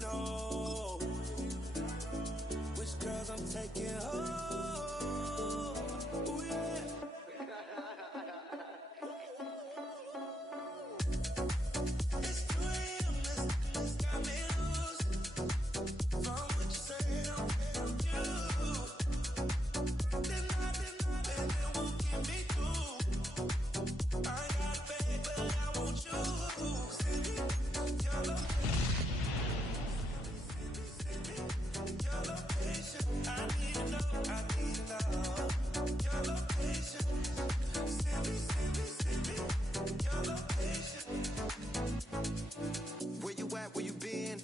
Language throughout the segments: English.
know which girls I'm taking home. Ooh, yeah. It's 2 a.m. This got me loose. From what you say, don't you. Then nothing won't get me through. I ain't got faith, but I want you. Send me your location. I need to know. Your location. Send me your location. Where you at? Where you been?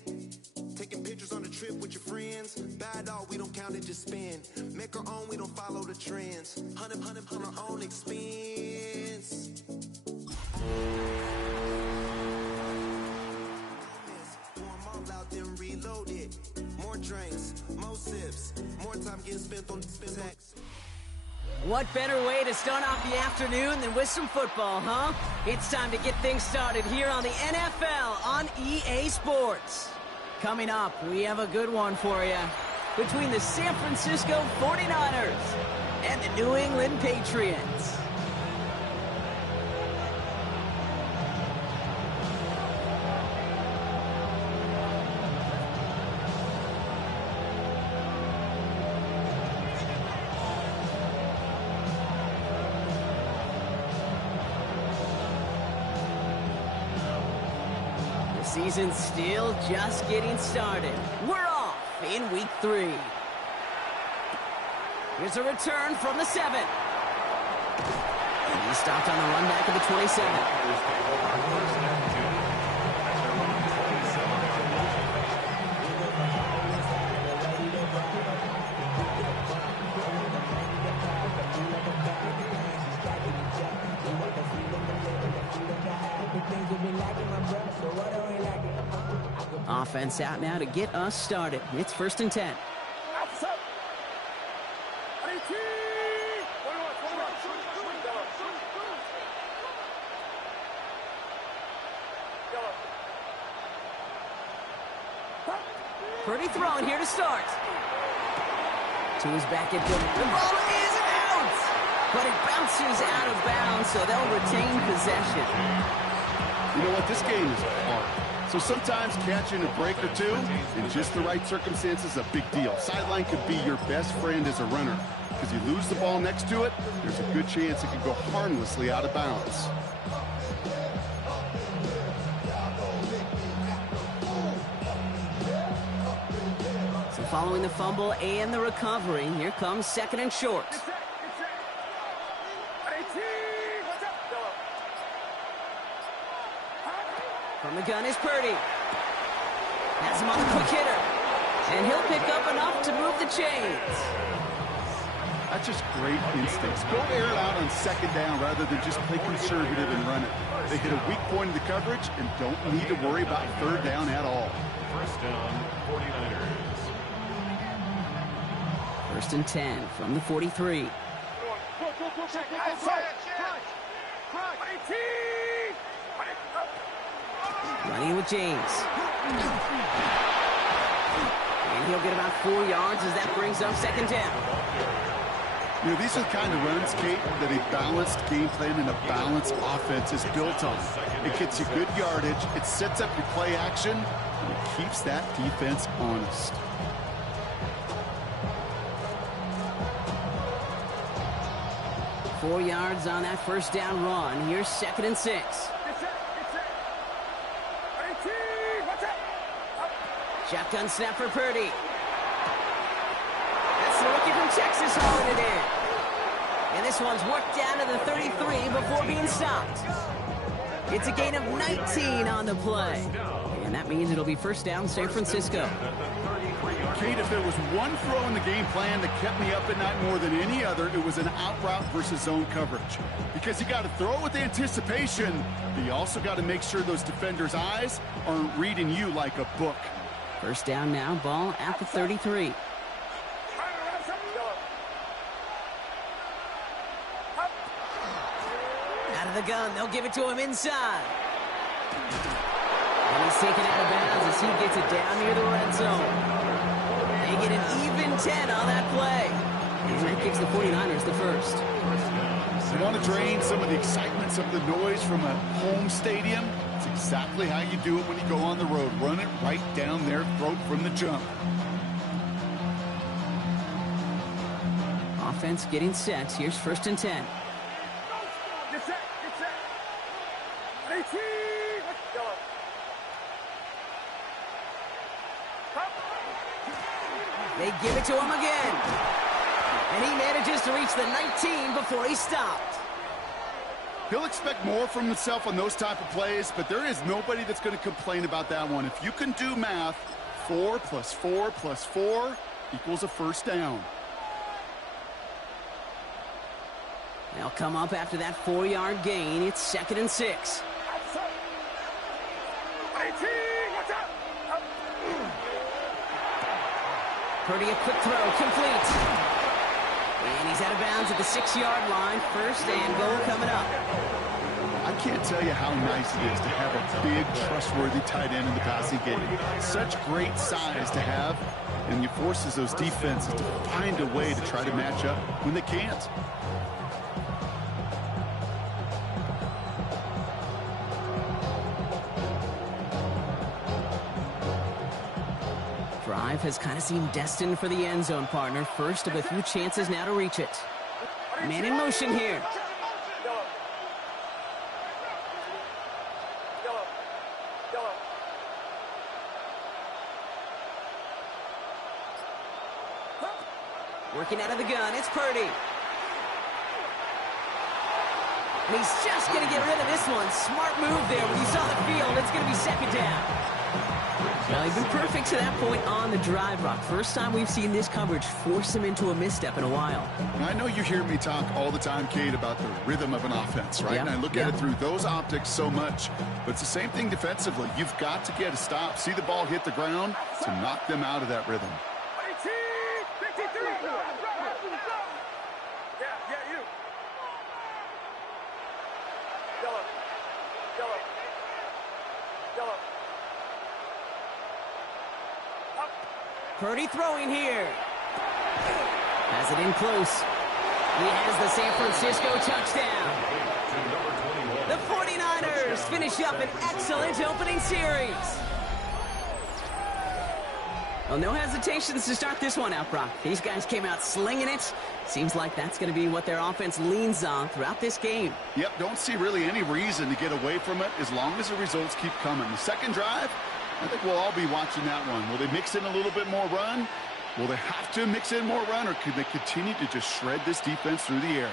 Taking pictures on the trip with your friends. Bad dog, we don't count it, just spend. Make our own, we don't follow the trends. 100 on our own expense. Pour 'em all out, then reload it. More drinks, more sips, more time getting spent on sex. What better way to start off the afternoon than with some football, huh? It's time to get things started here on the NFL on EA Sports. Coming up, we have a good one for you. Between the San Francisco 49'ers and the New England Patriots. The season's still just getting started. We're off in week 3. Here's a return from the 7. And he stopped on the run back of the 27. Offense out now to get us started. It's 1st and 10. Purdy throwing here to start. To his back at good. The ball is out! But it bounces out of bounds, so they'll retain possession. You know what? This game is hard. So sometimes catching a break or two in just the right circumstances is a big deal. Sideline could be your best friend as a runner. Because you lose the ball next to it, there's a good chance it could go harmlessly out of bounds. So following the fumble and the recovery, here comes 2nd and short. From the gun is Purdy. Has him on the quick hitter. And he'll pick up enough to move the chains. That's just great instincts. Go air it out on 2nd down rather than just play conservative and run it. They hit a weak point in the coverage and don't need to worry about 3rd down at all. 1st down, 49ers. 1st and 10 from the 43. Running with James. And he'll get about 4 yards as that brings up 2nd down. You know, these are the kind of runs, Kate, that a balanced game plan and a balanced offense is built on. It gets you good yardage, it sets up your play action, and it keeps that defense honest. Four yards on that 1st down run. Here's 2nd and 6. Shotgun snap for Purdy. That's the rookie from Texas hauling it in. And this one's worked down to the 33 before being stopped. It's a gain of 19 on the play. And that means it'll be 1st down San Francisco. Kate, if there was one throw in the game plan that kept me up at night more than any other, it was an out route versus zone coverage. Because you got to throw it with anticipation, but you also got to make sure those defenders' eyes aren't reading you like a book. 1st down now, ball at the 33. Out of the gun, they'll give it to him inside. And he's taken out of bounds as as he gets it down near the red zone. They get an even 10 on that play. And that gives the 49ers the first. You want to drain some of the excitement, some of the noise from a home stadium? It's exactly how you do it when you go on the road. Run it right down their throat from the jump. Offense getting set. Here's 1st and 10. Get set. Let's go. They give it to him again. And he manages to reach the 19 before he stopped. He'll expect more from himself on those type of plays, but there is nobody that's going to complain about that one. If you can do math, 4 + 4 + 4 equals a first down. They'll come up after that 4-yard gain. It's 2nd and 6. Purdy, a quick throw, complete. And he's out of bounds at the 6-yard line. 1st and goal coming up. I can't tell you how nice it is to have a big, trustworthy tight end in the passing game. Such great size to have, and it forces those defenses to find a way to try to match up when they can't. Drive has kind of seemed destined for the end zone, partner. First of a few chances now to reach it. Man in motion here. Working out of the gun, it's Purdy. And he's just going to get rid of this one. Smart move there. When you saw the field, it's going to be 2nd down. Well, he's been perfect to that point on the drive, Brock. First time we've seen this coverage force him into a misstep in a while. And I know you hear me talk all the time, Kate, about the rhythm of an offense, right? Yeah, and I look at it through those optics so much. But it's the same thing defensively. You've got to get a stop, see the ball hit the ground to knock them out of that rhythm. Purdy throwing here. Has it in close. He has the San Francisco touchdown. The 49ers finish up an excellent opening series. Well, no hesitations to start this one out, Brock. These guys came out slinging it. Seems like that's going to be what their offense leans on throughout this game. Yep, don't see really any reason to get away from it as long as the results keep coming. The second drive, I think we'll all be watching that one. Will they mix in a little bit more run? Will they have to mix in more run, or could they continue to just shred this defense through the air?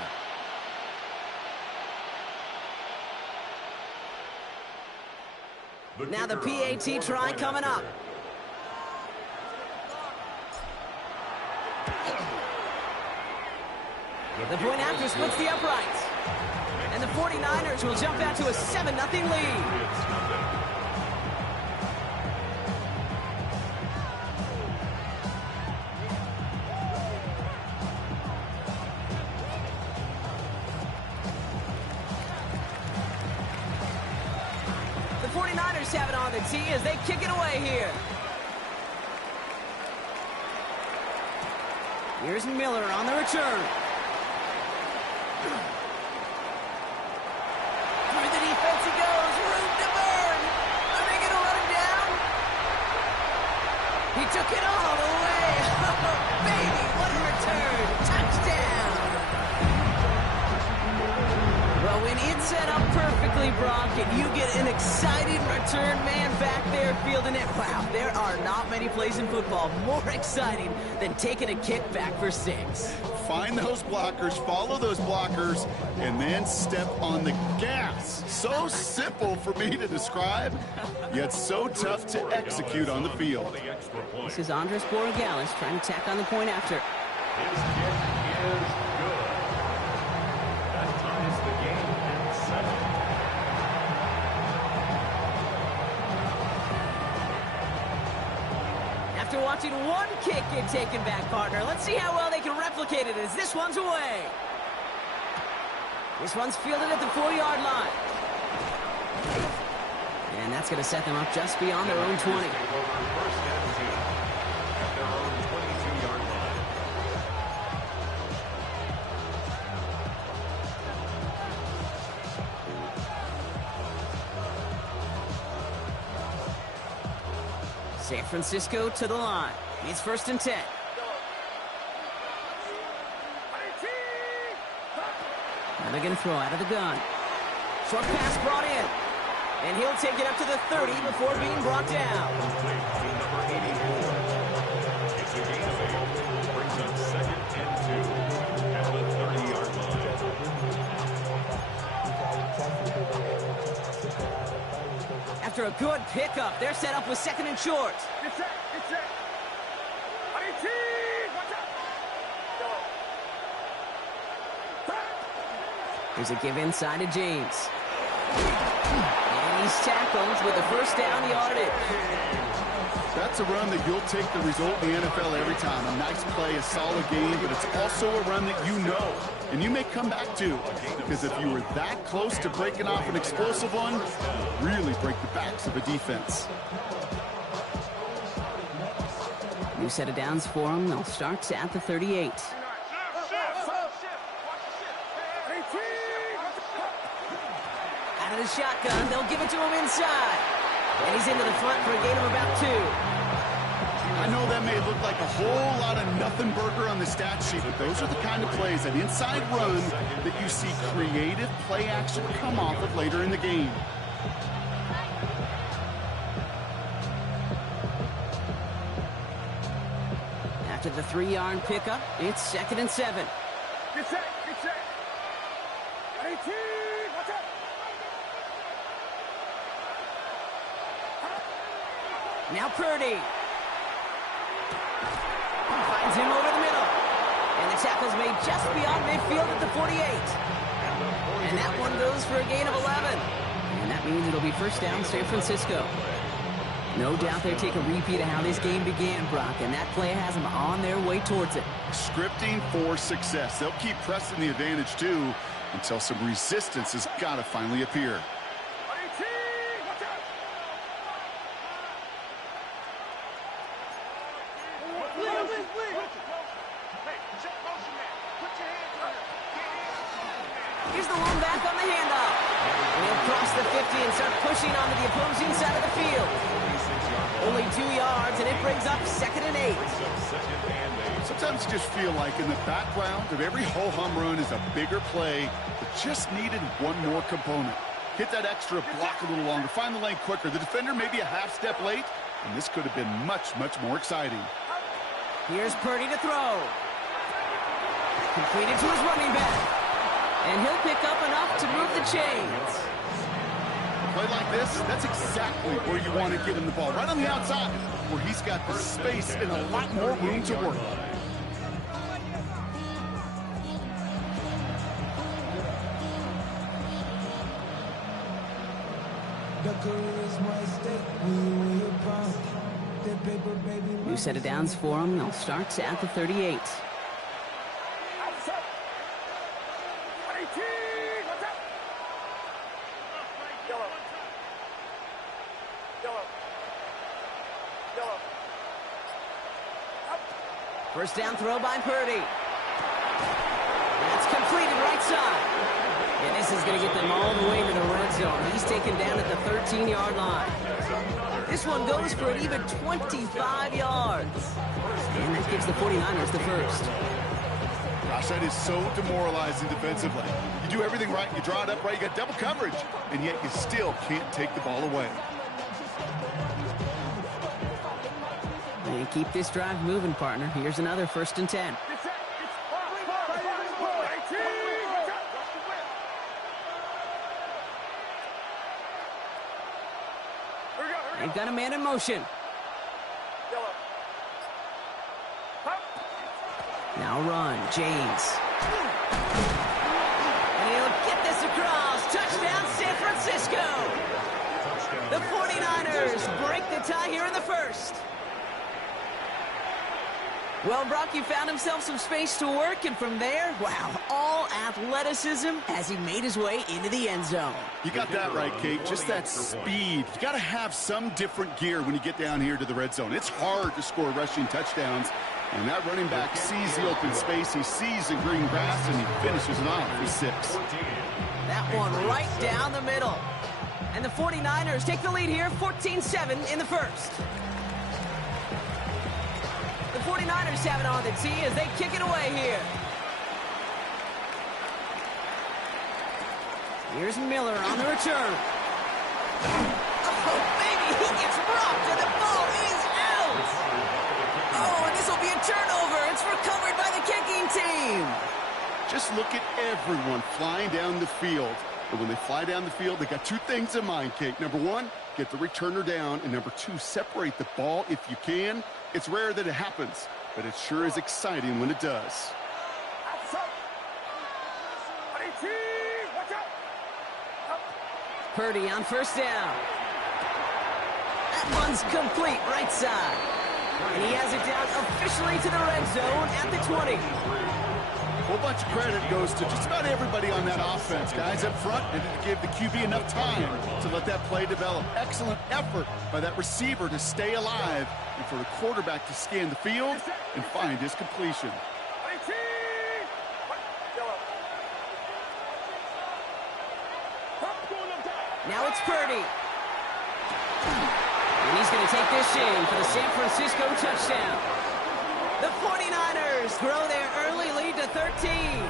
Now the PAT try coming up. The point after splits the uprights. And the 49ers will jump out to a 7-0 lead. The 49ers have it on the tee as they kick it away here. Here's Miller on the return. Through the defense he goes, room to burn. Are they going to run him down? He took it all the way. Oh, baby, what a return. Touchdown. Well, when it's set up perfectly, Brock, and you get an exciting return man back there fielding it, wow, there are not many plays in football more exciting than taking a kick back for 6. Find those blockers, follow those blockers, and then step on the gas. So simple for me to describe, yet so tough to execute on the field. This is Andres Borregales trying to tack on the point after. His kick is good. That ties the game at 7. After watching one kick get taken back, partner, let's see how well they can replicate it as this one's away. This one's fielded at the 4-yard line. And that's going to set them up just beyond their own 20. First and 10 at their own 22-yard line. San Francisco to the line. It's first and 10. Now they're going to throw out of the gun. Short pass brought in. And he'll take it up to the 30 before being brought down. Number 84. It's a gain of 8. Brings up second and 2 at the 30-yard line. After a good pickup, they're set up with second and short. Get set. Watch out. There's a give inside to James. And he's tackled with a first down yardage. That's a run that you'll take the result in the NFL every time. A nice play, a solid game, but it's also a run that you know and you may come back to, because if you were that close to breaking off an explosive one, really break the backs of a defense. New set of downs for them. They'll start at the 38. Out of the shotgun, they'll give it to him inside. And he's into the front for a gain of about 2. I know that may look like a whole lot of nothing burger on the stat sheet, but those are the kind of plays, an inside run, that you see creative play action come off of later in the game. After the 3-yard pickup, it's second and 7. Get set. 18. Watch out. Now Purdy. Finds him over the middle. And the tackle's made just beyond midfield at the 48. And that one goes for a gain of 11. And that means it'll be first down San Francisco. No doubt they take a repeat of how this game began, Brock, and that play has them on their way towards it. Scripting for success. They'll keep pressing the advantage, too, until some resistance has got to finally appear. Here's the one back on the handoff. And he'll cross the 50 and start pushing onto the opposing side of the field. Only 2 yards, and it brings up second and 8. Sometimes you just feel like in the background of every ho-hum run is a bigger play that just needed one more component. Hit that extra block a little longer, find the lane quicker. The defender may be a half step late, and this could have been much, much more exciting. Here's Purdy to throw. Completed to his running back. And he'll pick up enough to move the chains. A play like this, that's exactly where you want to get him the ball. Right on the outside, where he's got the space and a lot more room to work. New set of downs for them. They'll start at the 38. First down throw by Purdy. That's completed right side. And this is going to get them all the way to the red zone. He's taken down at the 13-yard line. This one goes for an even 25 yards. And that gives the 49ers the first. Gosh, that is so demoralizing defensively. You do everything right, you draw it up right, you got double coverage, and yet you still can't take the ball away. And keep this drive moving, partner. Here's another first and 10. They've got a man in motion. Now run, James. And he'll get this across. Touchdown, San Francisco. The 49ers break the tie here in the first. Well, Brock, he found himself some space to work, and from there, wow, all athleticism as he made his way into the end zone. You got that right, Kate. Just that speed. You got to have some different gear when you get down here to the red zone. It's hard to score rushing touchdowns, and that running back sees the open space, he sees the green grass, and he finishes it off with 6. That one right down the middle. And the 49ers take the lead here, 14-7 in the first. The 49ers have it on the tee as they kick it away here. Here's Miller on the return. Oh, baby, he gets rocked and the ball is out. Oh, and this will be a turnover. It's recovered by the kicking team. Just look at everyone flying down the field. And when they fly down the field, they got 2 things in mind, Kate. Number 1, get the returner down. And number 2, separate the ball if you can. It's rare that it happens, but it sure is exciting when it does. Purdy on first down. That one's complete right side. And he has it down officially to the red zone at the 20. A whole bunch of credit goes to just about everybody on that offense. Guys up front, and to give the QB enough time to let that play develop. Excellent effort by that receiver to stay alive and for the quarterback to scan the field and find his completion. Now it's Purdy. And he's going to take this in for the San Francisco touchdown. The 49ers grow their early lead to 13.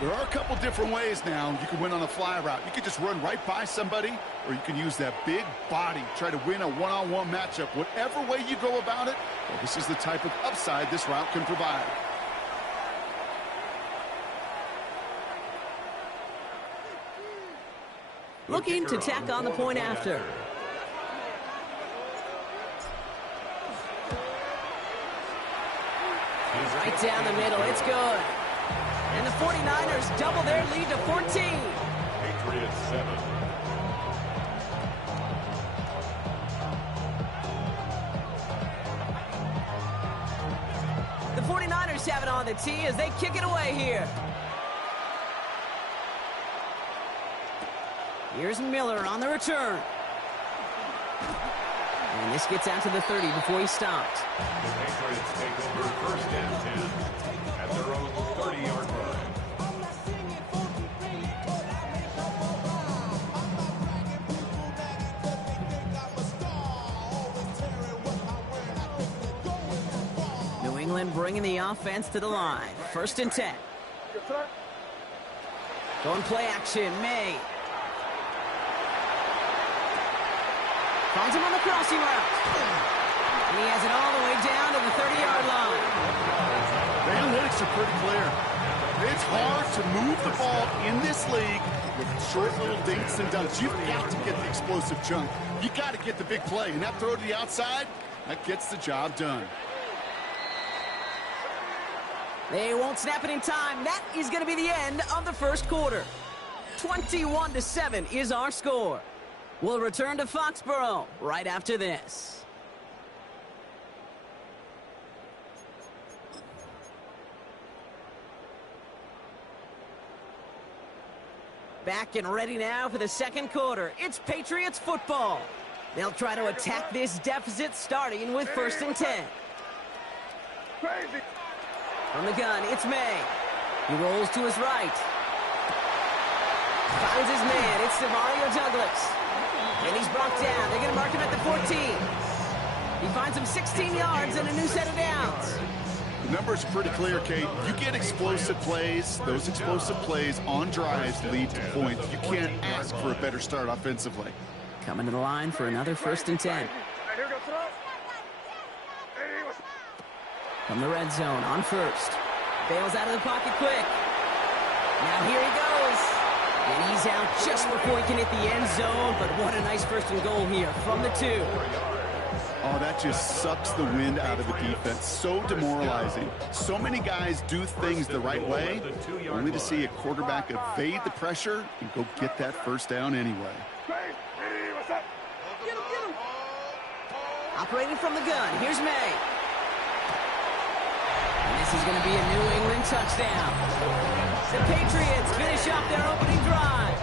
There are a couple different ways now. You can win on a fly route. You can just run right by somebody, or you can use that big body, try to win a one-on-one matchup. Whatever way you go about it, well, this is the type of upside this route can provide. Looking to tack on the point after. Right down the middle, it's good. And the 49ers double their lead to 14. Patriots 7. The 49ers have it on the tee as they kick it away here. Here's Miller on the return. And this gets out to the 30 before he stopped. The Patriots take over first and 10 at their own 30-yard line. New England bringing the offense to the line. First and 10. Going play action, May. Finds him on the crossing route. And he has it all the way down to the 30-yard line. The analytics are pretty clear. It's hard to move the ball in this league with short little dinks and dunks. You've got to get the explosive chunk. You got to get the big play. And that throw to the outside, that gets the job done. They won't snap it in time. That is going to be the end of the first quarter. 21-7 is our score. We'll return to Foxborough right after this. Back and ready now for the second quarter. It's Patriots football. They'll try to attack this deficit starting with first and 10. Crazy. From the gun, it's May. He rolls to his right. Finds his man. It's Mario Douglas. And he's brought down. They're going to mark him at the 14. He finds him 16 yards and a new set of downs. The numbers are pretty clear, Kate. You get explosive plays. Those explosive plays on drives lead to points. You can't ask for a better start offensively. Coming to the line for another first and 10. From the red zone on first. Bails out of the pocket quick. Now here he goes. And he's out just before he can hit the end zone. But what a nice first and goal here from the 2. Oh, that just sucks the wind out of the defense. So demoralizing. So many guys do things the right way, only to see a quarterback evade the pressure and go get that first down anyway. operating from the gun. Here's May. And this is going to be a New England touchdown. The Patriots finish off their opening drive.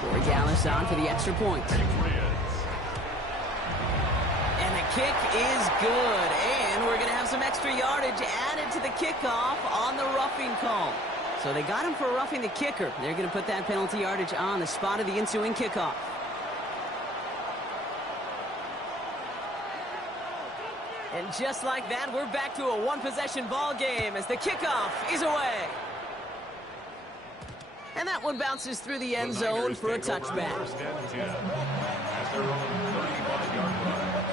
Corey Dallas on for the extra point. And the kick is good. And we're going to have some extra yardage added to the kickoff on the roughing call. So they got him for roughing the kicker. They're going to put that penalty yardage on the spot of the ensuing kickoff. And just like that, we're back to a one-possession ball game as the kickoff is away. And that one bounces through the end zone for a touchback. First and 10 at their own 35-yard line.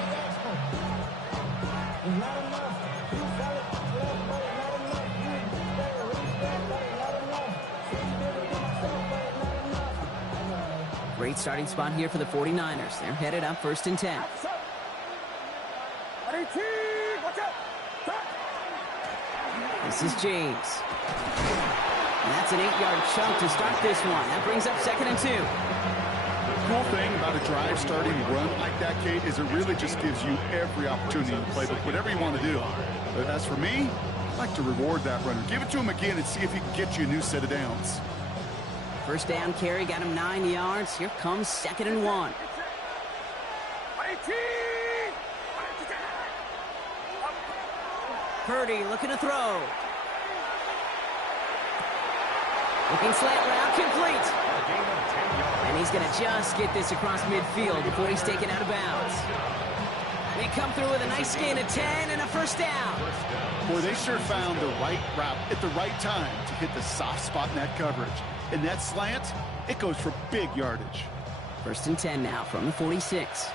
Great starting spot here for the 49ers. They're headed up 1st and 10. This is James. And that's an 8-yard chunk to start this one. That brings up 2nd and 2. The cool thing about a drive starting run like that, Kate, is it really just gives you every opportunity to play with whatever you want to do. But as for me, I like to reward that runner. Give it to him again and see if he can get you a new set of downs. First down carry got him 9 yards. Here comes 2nd and 1. Purdy looking to throw. Looking slant route, complete. And he's going to just get this across midfield before he's taken out of bounds. They come through with a nice gain of 10 and a first down. Boy, they sure found the right route at the right time to hit the soft spot in that coverage. And that slant, it goes for big yardage. 1st and 10 now from the 46.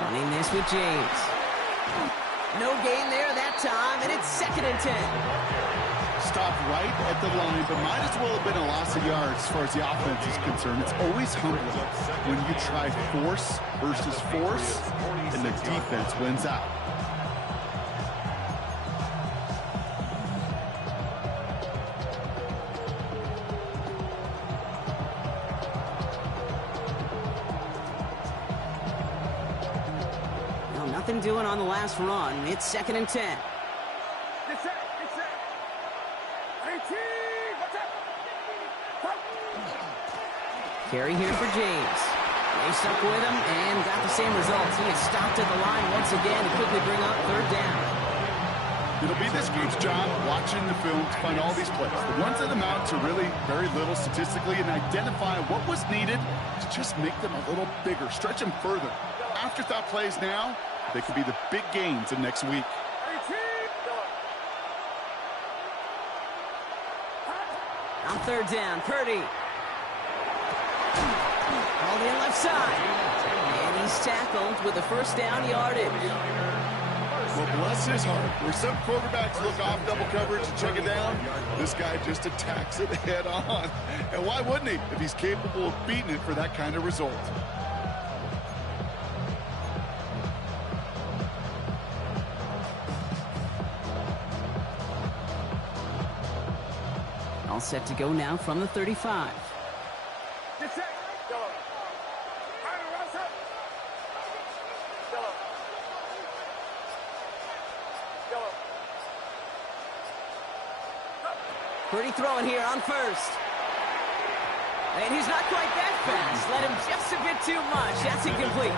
Running this with James. No gain there that time, and it's 2nd and 10. Stopped right at the line, but might as well have been a loss of yards as far as the offense is concerned. It's always humbling when you try force versus force, and the defense wins out. Nothing doing on the last run. It's 2nd and 10. Carry here for James. They stuck with him and got the same results. He is stopped at the line once again to quickly bring up 3rd down. It'll be this group's job watching the film to find all these plays. The ones that amount to really very little statistically and identify what was needed to just make them a little bigger, stretch them further. Afterthought plays now, they could be the big gains in next week. On 3rd down, Purdy. Called in left side. And he's tackled with a first down yardage. Well, bless his heart. Where some quarterbacks look off double coverage and check it down, this guy just attacks it head on. And why wouldn't he if he's capable of beating it for that kind of result? All set to go now from the 35. Purdy throwing here on 1st. And he's not quite that fast. Let him just a bit too much. That's incomplete.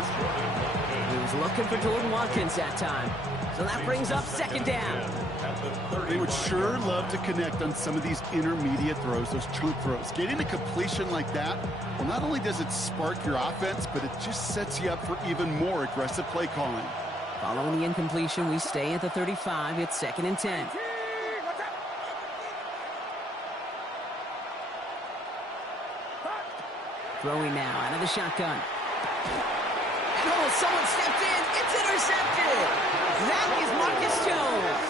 He was looking for Jordan Watkins that time. So that brings up 2nd down. They would sure love to connect on some of these intermediate throws, those chunk throws. Getting a completion like that, well, not only does it spark your offense, but it just sets you up for even more aggressive play calling. Following the incompletion, we stay at the 35. It's 2nd and 10. Throwing now out of the shotgun. And oh, someone stepped in. It's intercepted. That is Marcus Jones.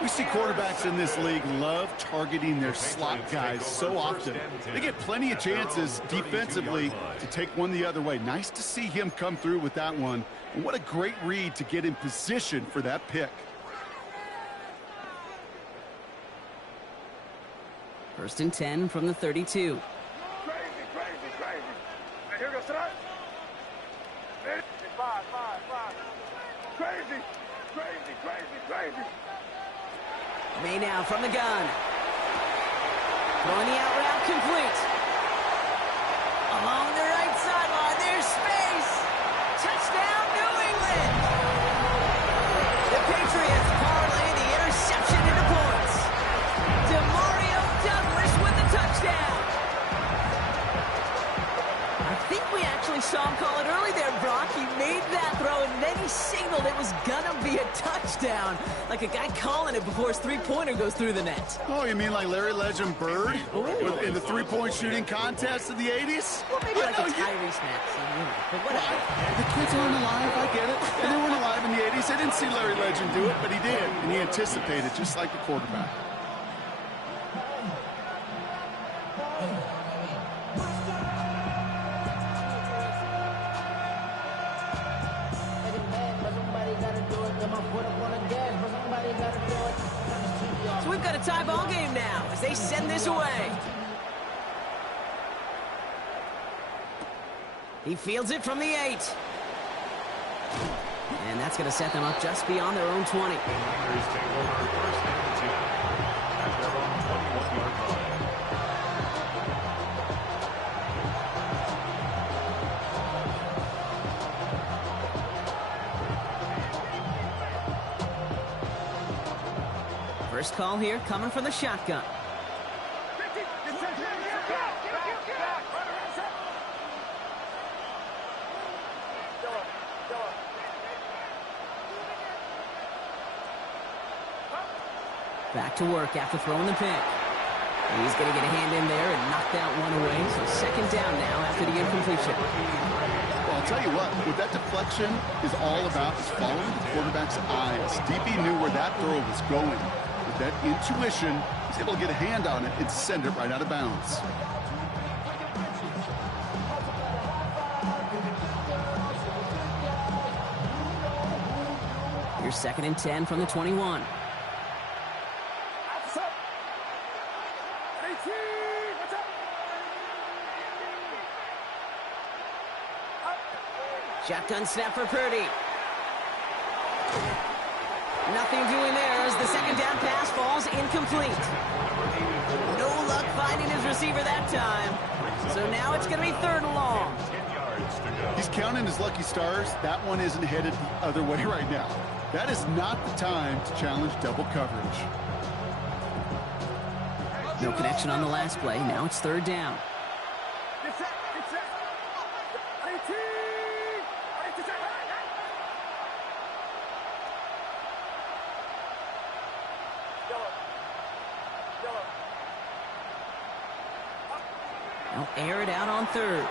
We see quarterbacks in this league love targeting their slot guys so often. They get plenty of chances defensively to take one the other way. Nice to see him come through with that one. And what a great read to get in position for that pick. First and 10 from the 32. Crazy, crazy, crazy. Hey, here we go, sit up. Hey, five. Crazy, crazy, crazy, crazy. May now from the gun. Throwing the out route complete. Along the right sideline, there's space. Touchdown, New England. The Patriots parlay the interception into points. Demario Douglas with the touchdown. I think we actually saw him call it early there, Brock. He made that throw, and then he signaled it was gonna be a touchdown. Like a guy calling it before his three-pointer goes through the net. Oh, you mean like Larry Legend Bird in the three-point shooting contest in the 80s? Well, maybe like a Tyrese Maxey, but whatever. The kids weren't alive, I get it. And they weren't alive in the 80s. They didn't see Larry Legend do it, but he did. And he anticipated, just like the quarterback. So we've got a tie ball game now as they send this away. He fields it from the 8. And that's going to set them up just beyond their own 20. Take over first and 10 at their own 21-yard line. First call here coming from the shotgun. Back to work after throwing the pick. He's going to get a hand in there and knock that one away. So second down now after the incompletion. Well, I'll tell you what that deflection is all about is following the quarterback's eyes. DB knew where that throw was going. With that intuition, he's able to get a hand on it and send it right out of bounds. Here's second and 10 from the 21. Shotgun snap for Purdy. Nothing doing there as the second down pass falls incomplete. No luck finding his receiver that time. So now it's going to be third and long. He's counting his lucky stars. That one isn't headed the other way right now. That is not the time to challenge double coverage. No connection on the last play. Now it's third down. They'll air it out on third.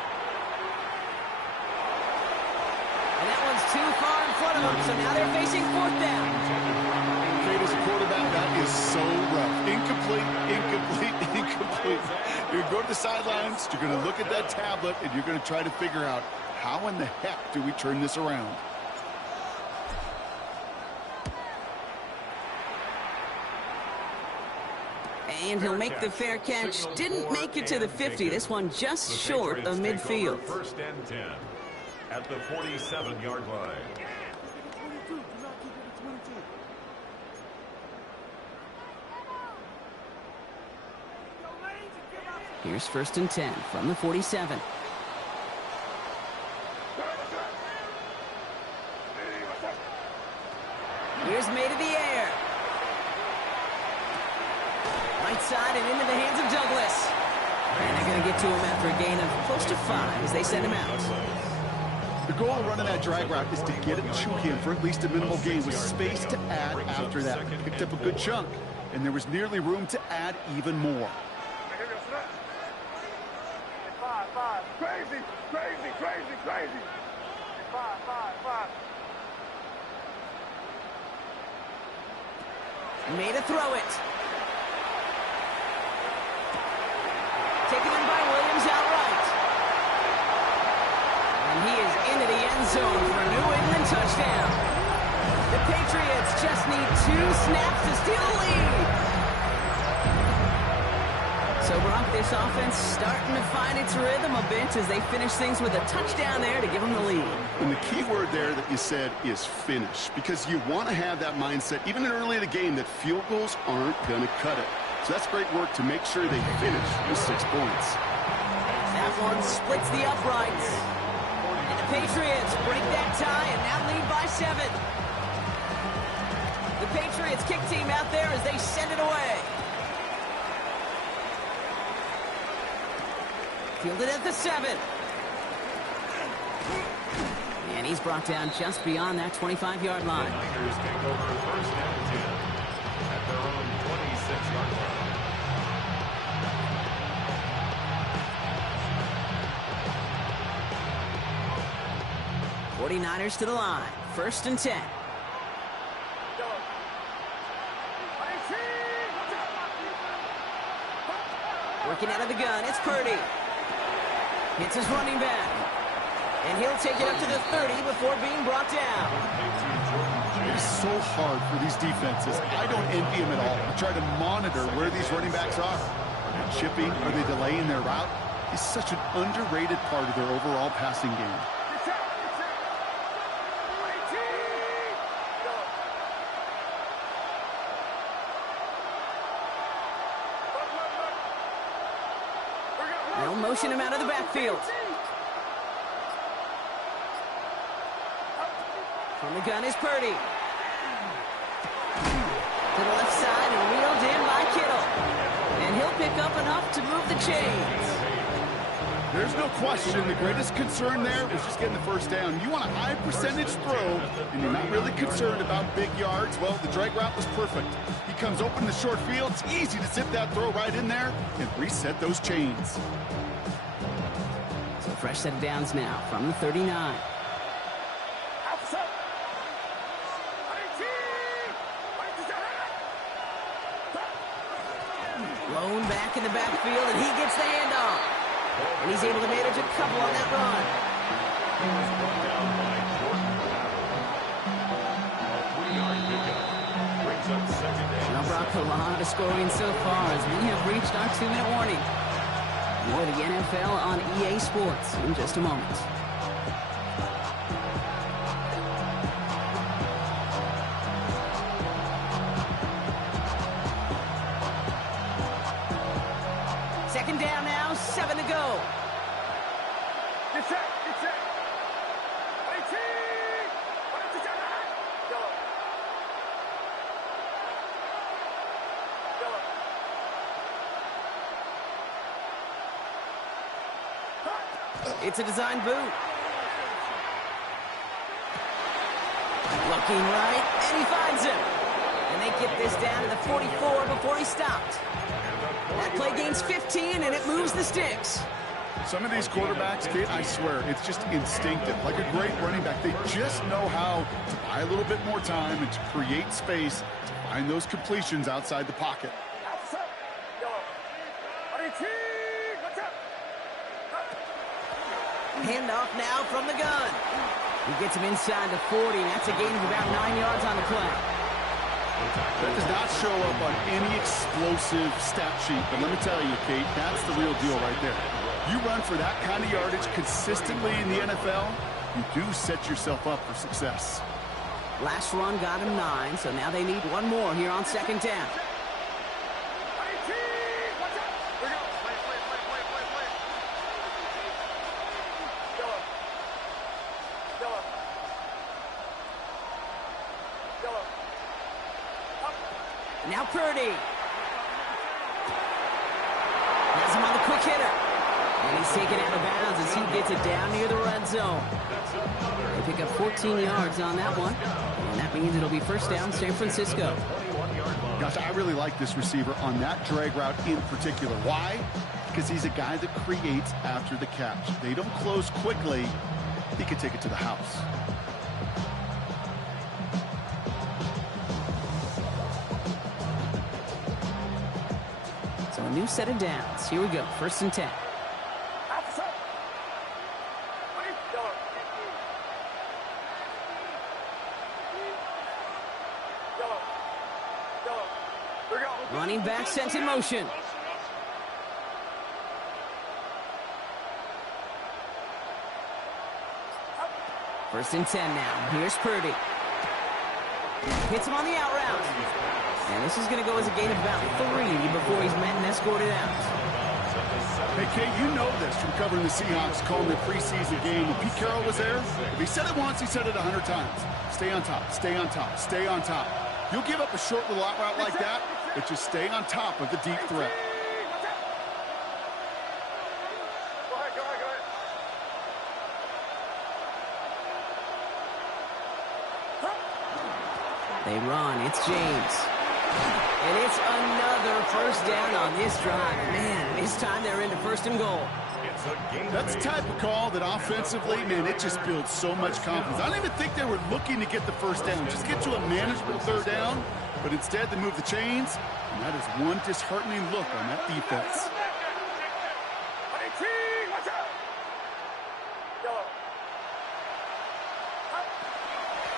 And that one's too far in front of them, so now they're facing fourth down. Kate, as a quarterback, that is so rough. Incomplete. You're going to go to the sidelines, you're going to look at that tablet, and you're going to try to figure out how in the heck do we turn this around. And he'll make the fair catch. Didn't make it to the 50. This one just short of midfield. First and 10 at the 47-yard line. Here's first and 10 from the 47. Here's made of the air. Right side and into the hands of Douglas. And they're going to get to him after a gain of close to 5 as they send him out. The goal of running that drag route is to get it to him for at least a minimal gain with space to add after that. Picked up a good chunk, and there was nearly room to add even more. Crazy. Five. Made a throw it. Taken in by Williams outright. And he is into the end zone for a New England touchdown. The Patriots just need 2 snaps to steal the lead. So, Brock, this offense starting to find its rhythm a bit as they finish things with a touchdown there to give them the lead. And the key word there that you said is finish, because you want to have that mindset, even early in the game, that field goals aren't going to cut it. So that's great work to make sure they finish with 6 points. That one splits the uprights. And the Patriots break that tie and now lead by 7. The Patriots kick team out there as they send it away. Fielded at the 7. And he's brought down just beyond that 25-yard line. The Niners take over first down and 10 at their own 26-yard line. Niners to the line. First and 10. Working out of the gun. It's Purdy. Hits his running back. And he'll take it up to the 30 before being brought down. It is so hard for these defenses. I don't envy them at all. I try to monitor where these running backs are. Are they chipping? Are they delaying their route? He's such an underrated part of their overall passing game. They'll motion him out of the backfield. From the gun is Purdy. To the left side and wheeled in by Kittle. And he'll pick up enough to move the chains. There's no question the greatest concern there is just getting the first down. You want a high percentage throw, and you're not really concerned about big yards. Well, the drag route was perfect. He comes open the short field. It's easy to zip that throw right in there and reset those chains. So fresh set of downs now from the 39. Blown back in the backfield, and he gets the handoff. And he's able to manage a couple on that run. He was brought down by Jordan. A 3-yard pickup brings up second down. Now, Brock, a lot of scoring so far as we have reached our 2-minute warning. More of the NFL on EA Sports in just a moment. Second down now, 7 to go. Get set, get set. 18! It's a design boot. Looking right, and he finds him. And they get this down to the 44 before he stopped. That play gains 15, and it moves the sticks. Some of these quarterbacks, Kate, I swear, it's just instinctive. Like a great running back, they just know how to buy a little bit more time and to create space to find those completions outside the pocket. Handoff now from the gun. He gets him inside the 40, and that's a gain of about 9 yards on the play. That does not show up on any explosive stat sheet, but let me tell you, Kate, that's the real deal right there. You run for that kind of yardage consistently in the NFL, you do set yourself up for success. Last run got him 9, so now they need one more here on second down. Now Purdy. Has him on the quick hitter. And he's taken out of bounds as he gets it down near the red zone. They pick up 14 yards on that one. And that means it'll be first down San Francisco. Gosh, I really like this receiver on that drag route in particular. Why? Because he's a guy that creates after the catch. They don't close quickly. He can take it to the house. So a new set of downs. Here we go. First and 10. Here we go. Running back sent in motion. First and 10 now. Here's Purdy. Hits him on the out route. And this is going to go as a gain of about 3 before he's met and escorted out. Hey, Kate, you know this from covering the Seahawks, calling the preseason game. When Pete Carroll was there, if he said it once, he said it 100 times. Stay on top, stay on top, stay on top. You'll give up a short little out route like that, but just stay on top of the deep threat. They run. It's James. And it's another first down on this drive. Man, this time they're into first and goal. That's the type of call that offensively, man, it just builds so much confidence. I don't even think they were looking to get the first down. Just get to a manageable third down. But instead, they move the chains. And that is one disheartening look on that defense.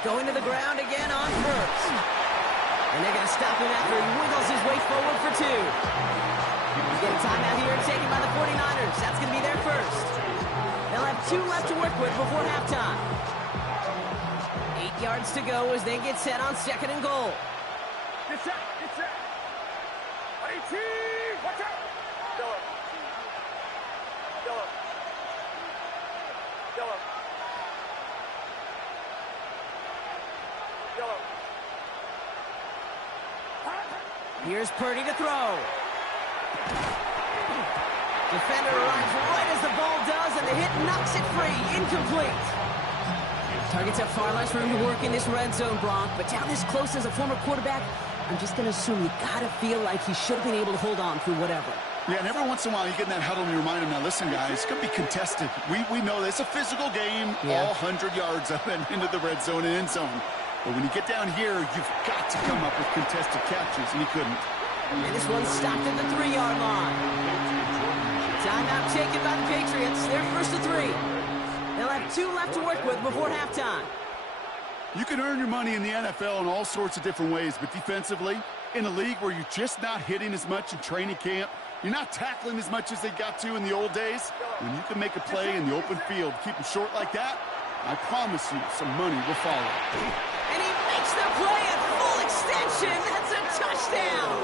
Going to the ground again on first. And they're going to stop him after he wiggles his way forward for 2. He's getting timeout here taken by the 49ers. That's going to be their first. They'll have 2 left to work with before halftime. 8 yards to go as they get set on second and goal. Get set, get set. 18, watch out. Kill him. Kill him. Kill him. Kill him. Here's Purdy to throw. Defender arrives right as the ball does, and the hit knocks it free. Incomplete. Targets have far less room to work in this red zone, Bronk, but down this close as a former quarterback, I'm just going to assume you got to feel like he should have been able to hold on through whatever. Yeah, and every once in a while you get in that huddle and you remind him, now listen, guys, it's going to be contested. We know this. It's a physical game, all 100 yards up and into the red zone and end zone. But when you get down here, you've got to come up with contested catches, and he couldn't. And this one stopped at the 3-yard line. Timeout taken by the Patriots. They're first to 3. They'll have 2 left to work with before halftime. You can earn your money in the NFL in all sorts of different ways, but defensively, in a league where you're just not hitting as much in training camp, you're not tackling as much as they got to in the old days, when you can make a play in the open field, keep them short like that, I promise you some money will follow. And he makes the play at full extension. That's a touchdown.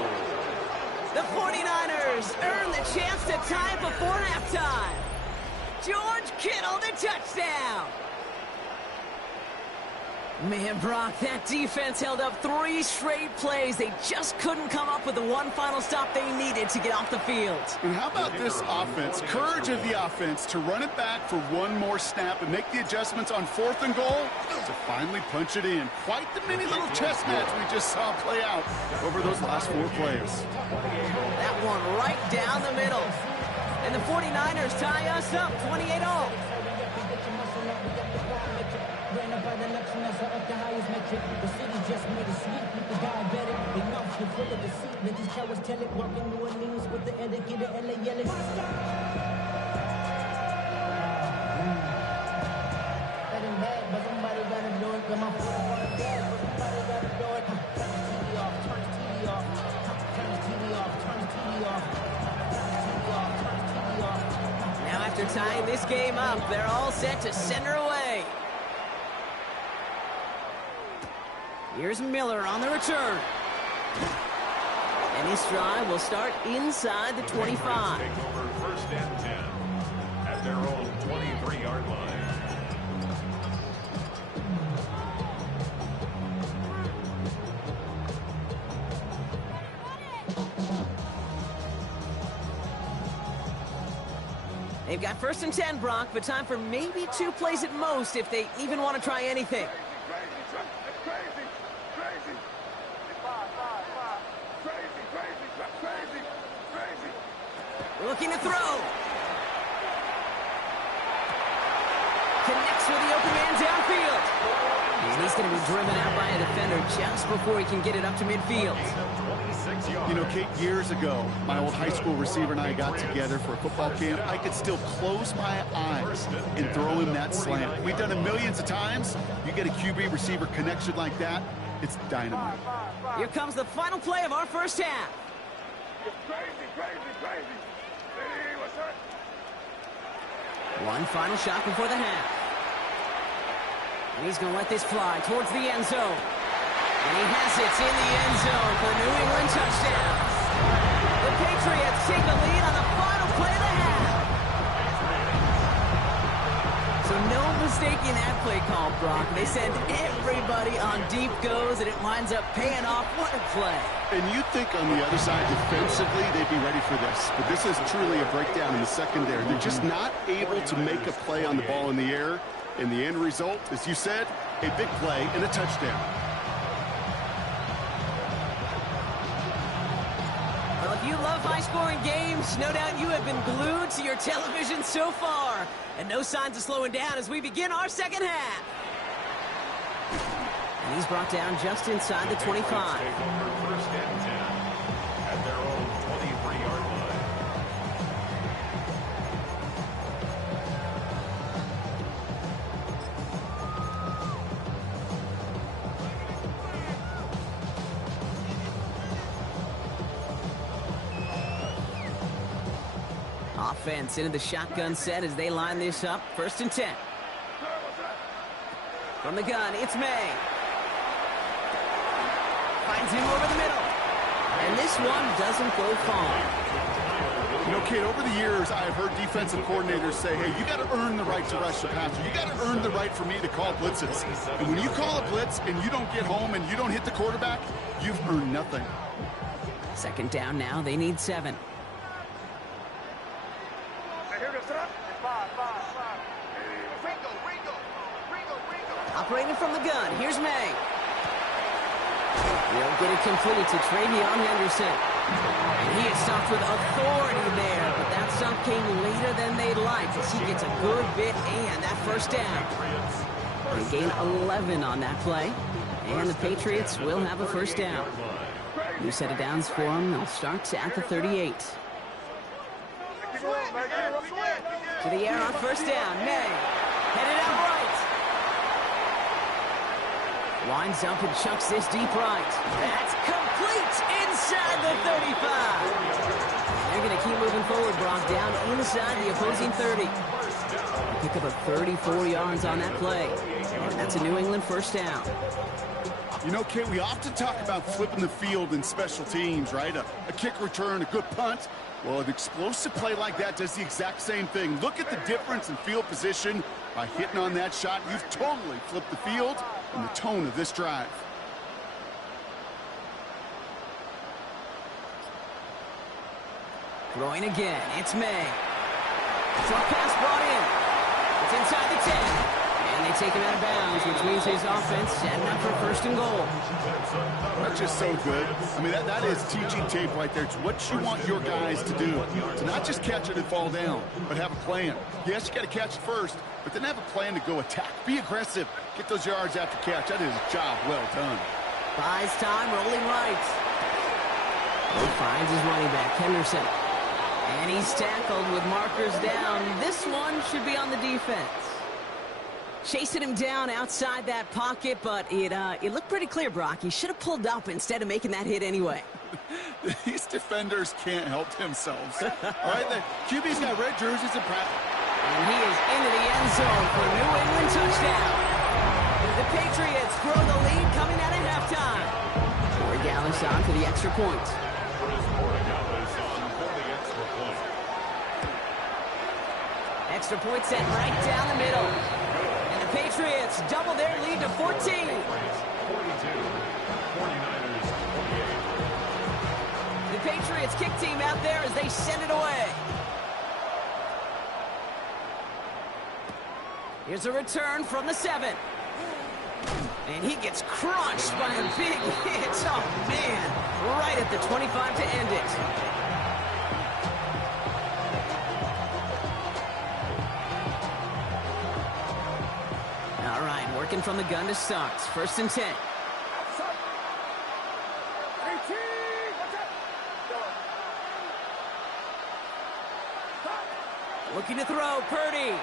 The 49ers earn the chance to tie it before halftime. George Kittle, the touchdown. Man, Brock, that defense held up 3 straight plays. They just couldn't come up with the one final stop they needed to get off the field. And how about this offense? Courage of the offense to run it back for one more snap and make the adjustments on 4th and goal to finally punch it in. Quite the mini little chess match we just saw play out over those last 4 plays. That one right down the middle. And the 49ers tie us up 28-all. The city just made a sweep with the diabetic. They mouth you full of deceit. Let these cowards tell it. Walking New Orleans with the etiquette of LA yelling. Let him bag, but somebody gotta do it. Come on, somebody gotta do it. Turn his TV off, turn his TV off. Turn his TV off, turn his TV off. Turn his TV off, turn his TV off. Now after tying this game up, they're all set to send her away. Here's Miller on the return. And this drive will start inside the 25. Take over first and 10 at their own 23-yard line. They've got first and 10, Brock, but time for maybe 2 plays at most if they even want to try anything. Looking to throw. Connects with the open man downfield. And he's going to be driven out by a defender just before he can get it up to midfield. You know, Kate, years ago, my old high school receiver and I got together for a football camp. I could still close my eyes and throw him that slant. We've done it millions of times. You get a QB receiver connection like that, it's dynamite. Here comes the final play of our first half. It's crazy, crazy, crazy. Hey, what's that? One final shot before the half. And he's going to let this fly towards the end zone. And he has it in the end zone for a New England touchdown. The Patriots take the lead on the final play of the half. So no mistaking that play call, Brock. They send everybody on deep goes, and it winds up paying off. What a play. And you'd think on the other side, defensively, they'd be ready for this. But this is truly a breakdown in the secondary. They're just not able to make a play on the ball in the air. And the end result, as you said, a big play and a touchdown. Well, if you love high-scoring games, no doubt you have been glued to your television so far. And no signs of slowing down as we begin our second half. And he's brought down just inside the 25. First and 10 at their own 23-yard line. Offense into the shotgun set as they line this up. First and 10. From the gun, it's May. Finds him over the middle. And this one doesn't go far. You know, Kate, over the years, I've heard defensive coordinators say, hey, you got to earn the right to rush the passer. You got to earn the right for me to call blitzes. And when you call a blitz and you don't get home and you don't hit the quarterback, you've earned nothing. Second down now. They need 7. Operating from the gun, here's May. He'll get it complete to Travion Henderson. And he is stopped with authority there, but that stop came later than they'd like as he gets a good bit and that first down. They gain 11 on that play, and the Patriots will have a first down. New set of downs for them. They'll start at the 38. To the air on first down, May. Headed out right. Winds up and chucks this deep right. That's complete inside the 35. They're going to keep moving forward, Brock, down inside the opposing 30. Pick up a 34 yards on that play. And that's a New England first down. You know, Kate, we often talk about flipping the field in special teams, right? A kick return, a good punt. Well, an explosive play like that does the exact same thing. Look at the difference in field position. By hitting on that shot, you've totally flipped the field and the tone of this drive. Throwing again, it's May. Short pass brought in. It's inside the 10. And they take him out of bounds, which means his offense setting up for first and goal. That's just so good. I mean, that is teaching tape right there. It's what you want your guys to do. To not just catch it and fall down, but have a plan. Yes, you got to catch it first, but then have a plan to go attack. Be aggressive. Get those yards after catch. That is a job well done. Buys time, rolling right. He finds his running back, Henderson. And he's tackled with markers down. This one should be on the defense. Chasing him down outside that pocket, but it looked pretty clear, Brock. He should have pulled up instead of making that hit anyway. These defenders can't help themselves. All right, the QB's got red jerseys and practice. And he is into the end zone for a New England touchdown. The Patriots grow the lead coming out of halftime. Corey Gallis on for the extra point. Extra point set right down the middle. And the Patriots double their lead to 14. 42. 49'ers 48. The Patriots kick team out there as they send it away. Here's a return from the 7. And he gets crunched by a big hit. Oh, man. Right at the 25 to end it. All right, working from the gun to start. First and 10. Looking to throw, Purdy.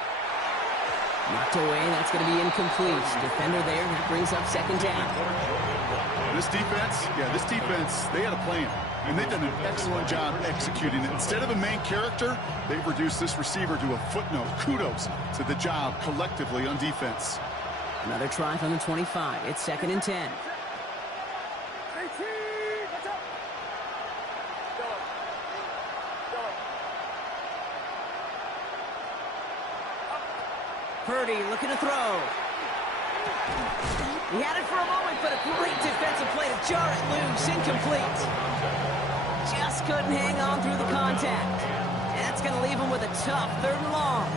Knocked away, that's going to be incomplete. Defender there, that brings up second down. This defense, they had a plan. And they've done an excellent job executing it. Instead of a main character, they've reduced this receiver to a footnote. Kudos to the job collectively on defense. Another try from the 25. It's 2nd and 10. Purdy looking to throw. He had it for a moment, but a great defensive play to jar it loose. Incomplete. Just couldn't hang on through the contact. And that's going to leave him with a tough 3rd and long.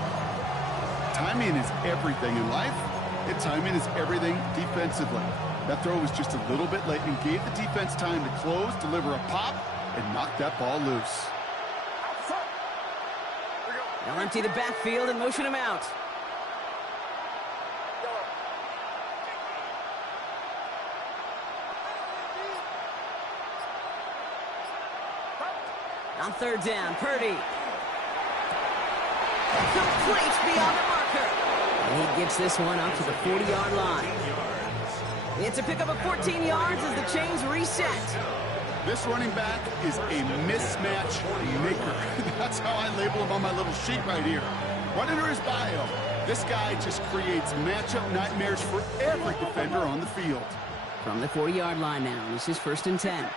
Timing is everything in life, and timing is everything defensively. That throw was just a little bit late and gave the defense time to close, deliver a pop, and knock that ball loose. They'll empty the backfield and motion him out. On 3rd down, Purdy. Complete beyond the marker. And he gets this one up to the 40-yard line. It's a pickup of 14 yards as the chains reset. This running back is a mismatch maker. That's how I label him on my little sheet right here. Right under his bio, this guy just creates matchup nightmares for every defender on the field. From the 40-yard line now, this is 1st and 10.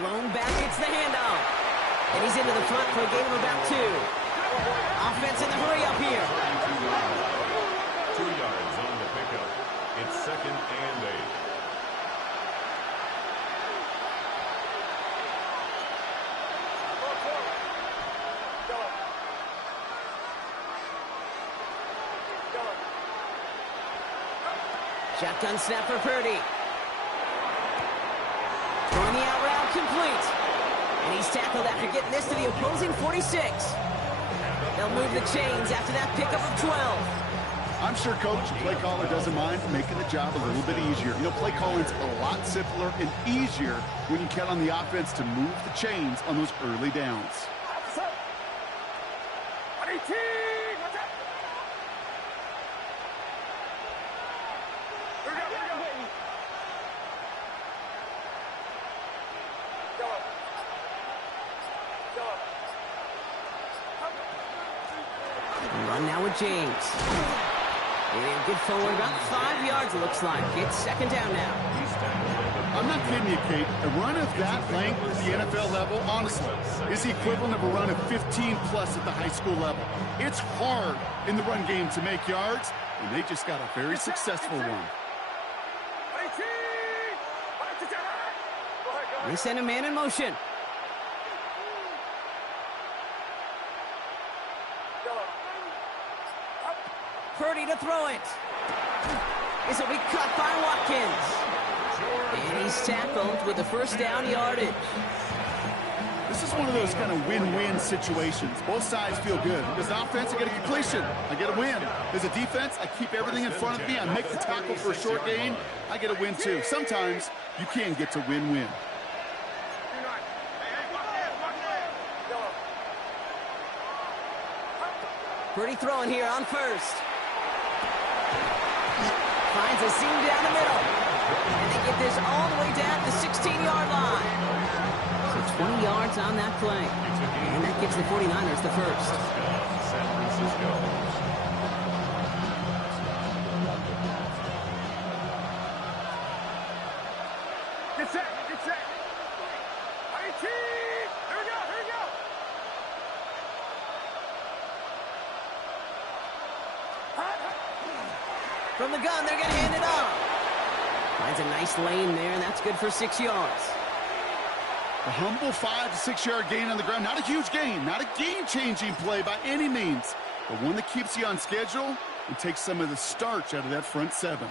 Blown back, it's the handoff. And he's into the front for a gain of about 2. Offense in the hurry up here. 2 yards on the pickup. It's 2nd and 8. Shotgun snap for Purdy. Throwing the out route complete. And he's tackled after getting this to the opposing 46. They'll move the chains after that pickup of 12. I'm sure coach, play caller doesn't mind making the job a little bit easier. You know, play calling's a lot simpler and easier when you count on the offense to move the chains on those early downs. Run now with James. And good forward, about 5 yards it looks like. It's 2nd down now. I'm not kidding you, Kate. A run of that length at the NFL level, honestly, is the equivalent of a run of 15-plus at the high school level. It's hard in the run game to make yards, and they just got a very successful one. They send a man in motion. Purdy to throw it. This will be cut by Watkins. And he's tackled with the 1st down yardage. This is one of those kind of win-win situations. Both sides feel good. As an offense, I get a completion. I get a win. As a defense, I keep everything in front of me. I make the tackle for a short gain. I get a win, too. Sometimes you can get to win-win. Purdy throwing here on 1st. Finds a seam down the middle. And they get this all the way down to the 16-yard line. So 20 yards on that play. And that gives the 49ers the 1st. San Francisco. Get set, get set. IT! Here we go, here we go. From the gun, they're going to hand it off. Finds a nice lane there, and that's good for 6 yards. A humble 5 to 6 yard gain on the ground. Not a huge gain, not a game-changing play by any means, but one that keeps you on schedule and takes some of the starch out of that front 7.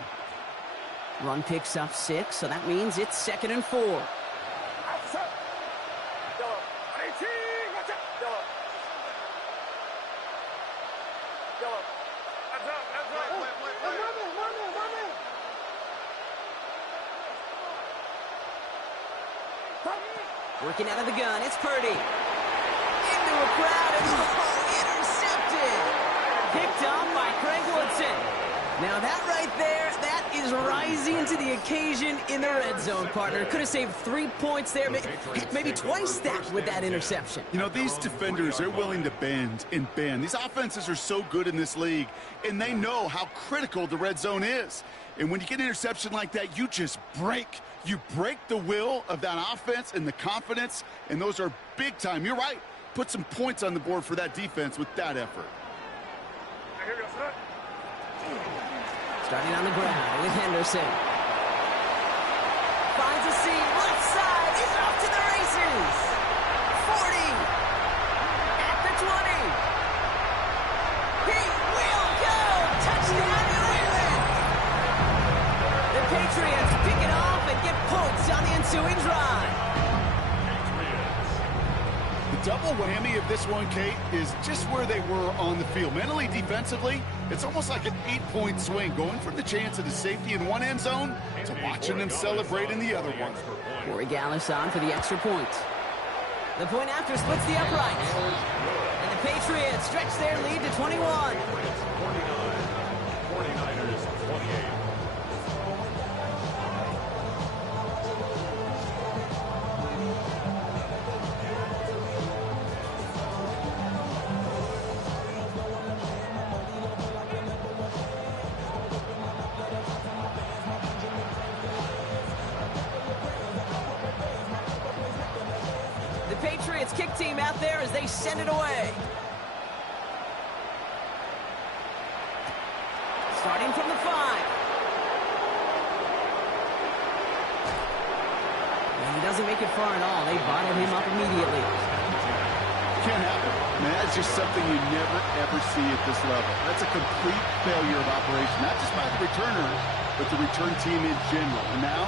Run picks up 6, so that means it's 2nd and 4. Working out of the gun, it's Purdy. Into a crowd, and intercepted. Picked up by Craig Woodson. Now that right there, that is rising to the occasion in the red zone, partner. Could have saved 3 points there, maybe twice that with that interception. You know, these defenders, they're willing to bend and bend. These offenses are so good in this league, and they know how critical the red zone is. And when you get an interception like that, you just break. You break the will of that offense and the confidence, and those are big time. You're right. Put some points on the board for that defense with that effort. Here goes, son. Starting on the ground with Henderson. Finds a seam, left side, he's off to the races. 40, at the 20. He will go, touchdown New England. The Patriots pick it off and get points on the ensuing drive. The double whammy of this one, Kate, is just where they were on the field. Mentally, defensively, it's almost like an 8-point swing, going from the chance of the safety in one end zone to watching them celebrate in the other one. Corey Gallis on for the extra point. The point after splits the upright. And the Patriots stretch their lead to 21. 49ers 28. Patriots kick team out there as they send it away. Starting from the 5. And he doesn't make it far at all. They bottle him up immediately. Can't happen. Man, that's just something you never, ever see at this level. That's a complete failure of operation, not just by the returner, but the return team in general. And now,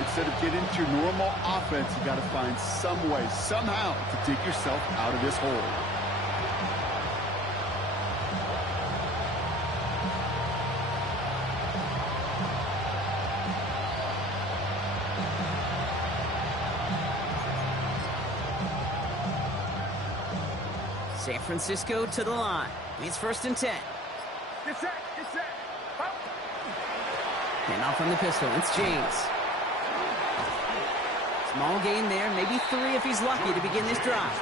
instead of getting into your normal offense, you got to find some way, somehow, to dig yourself out of this hole. San Francisco to the line. It's 1st and 10. Get set, get set. Hop. And off from the pistol, it's James. Small gain there, maybe 3 if he's lucky to begin this drive.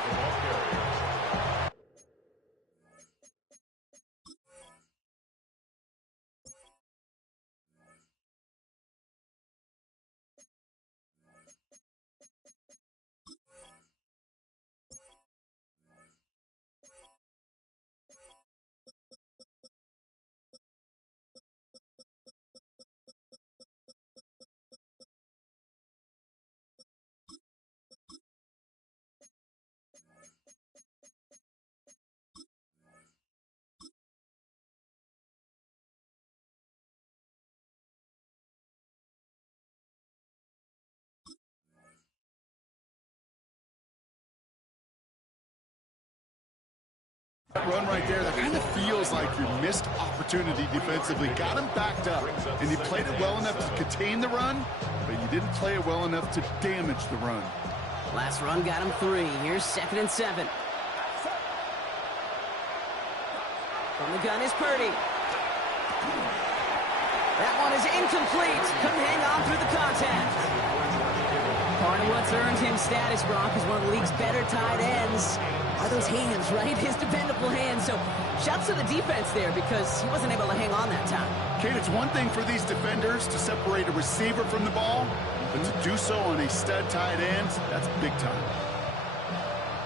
That run right there, that kind of feels like your missed opportunity defensively. Got him backed up, and you played it well enough to contain the run, but you didn't play it well enough to damage the run. Last run got him 3. Here's 2nd and 7. From the gun is Purdy. That one is incomplete. Couldn't hang on through the contact. Part of what's earned him status, Brock, is one of the league's better tight ends. Are those hands, right? His dependable hands. So shouts to the defense there because he wasn't able to hang on that time. Kate, it's one thing for these defenders to separate a receiver from the ball, but to do so on a stud tight end, that's big time.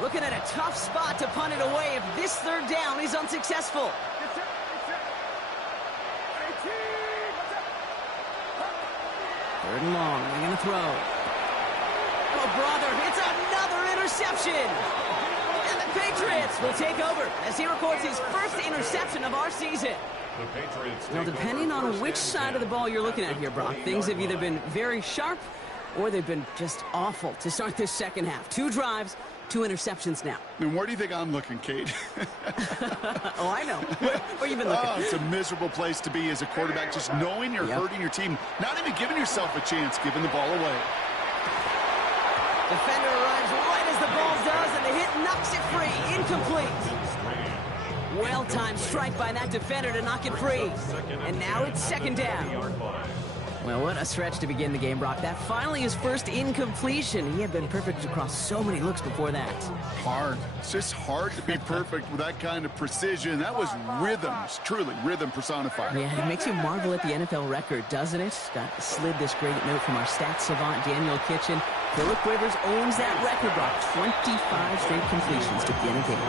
Looking at a tough spot to punt it away if this 3rd down is unsuccessful. Get set, get set. 18, what's up? Hop. 3rd and long, they're going to throw. Oh, brother, it's another interception. And the Patriots will take over as he records his 1st interception of our season. The Patriots Now, depending on which side of the ball you're looking at here, Brock, things have either been very sharp or they've been just awful to start this 2nd half. 2 drives, 2 interceptions now. And where do you think I'm looking, Kate? Oh, I know. Where you been looking? Oh, it's a miserable place to be as a quarterback, just knowing you're hurting your team, not even giving yourself a chance, giving the ball away. Defender arrives right as the ball does, and the hit knocks it free. Incomplete. Well-timed strike by that defender to knock it free. And now it's second down. Well, what a stretch to begin the game, Brock. That finally his first incompletion. He had been perfect across so many looks before that. Hard. It's just hard to be perfect with that kind of precision. That was rhythm. Truly rhythm personified. Yeah, it makes you marvel at the NFL record, doesn't it? Got slid this great note from our stats savant, Daniel Kitchen. Phillip Rivers owns that record, Brock. 25 straight completions to begin a game.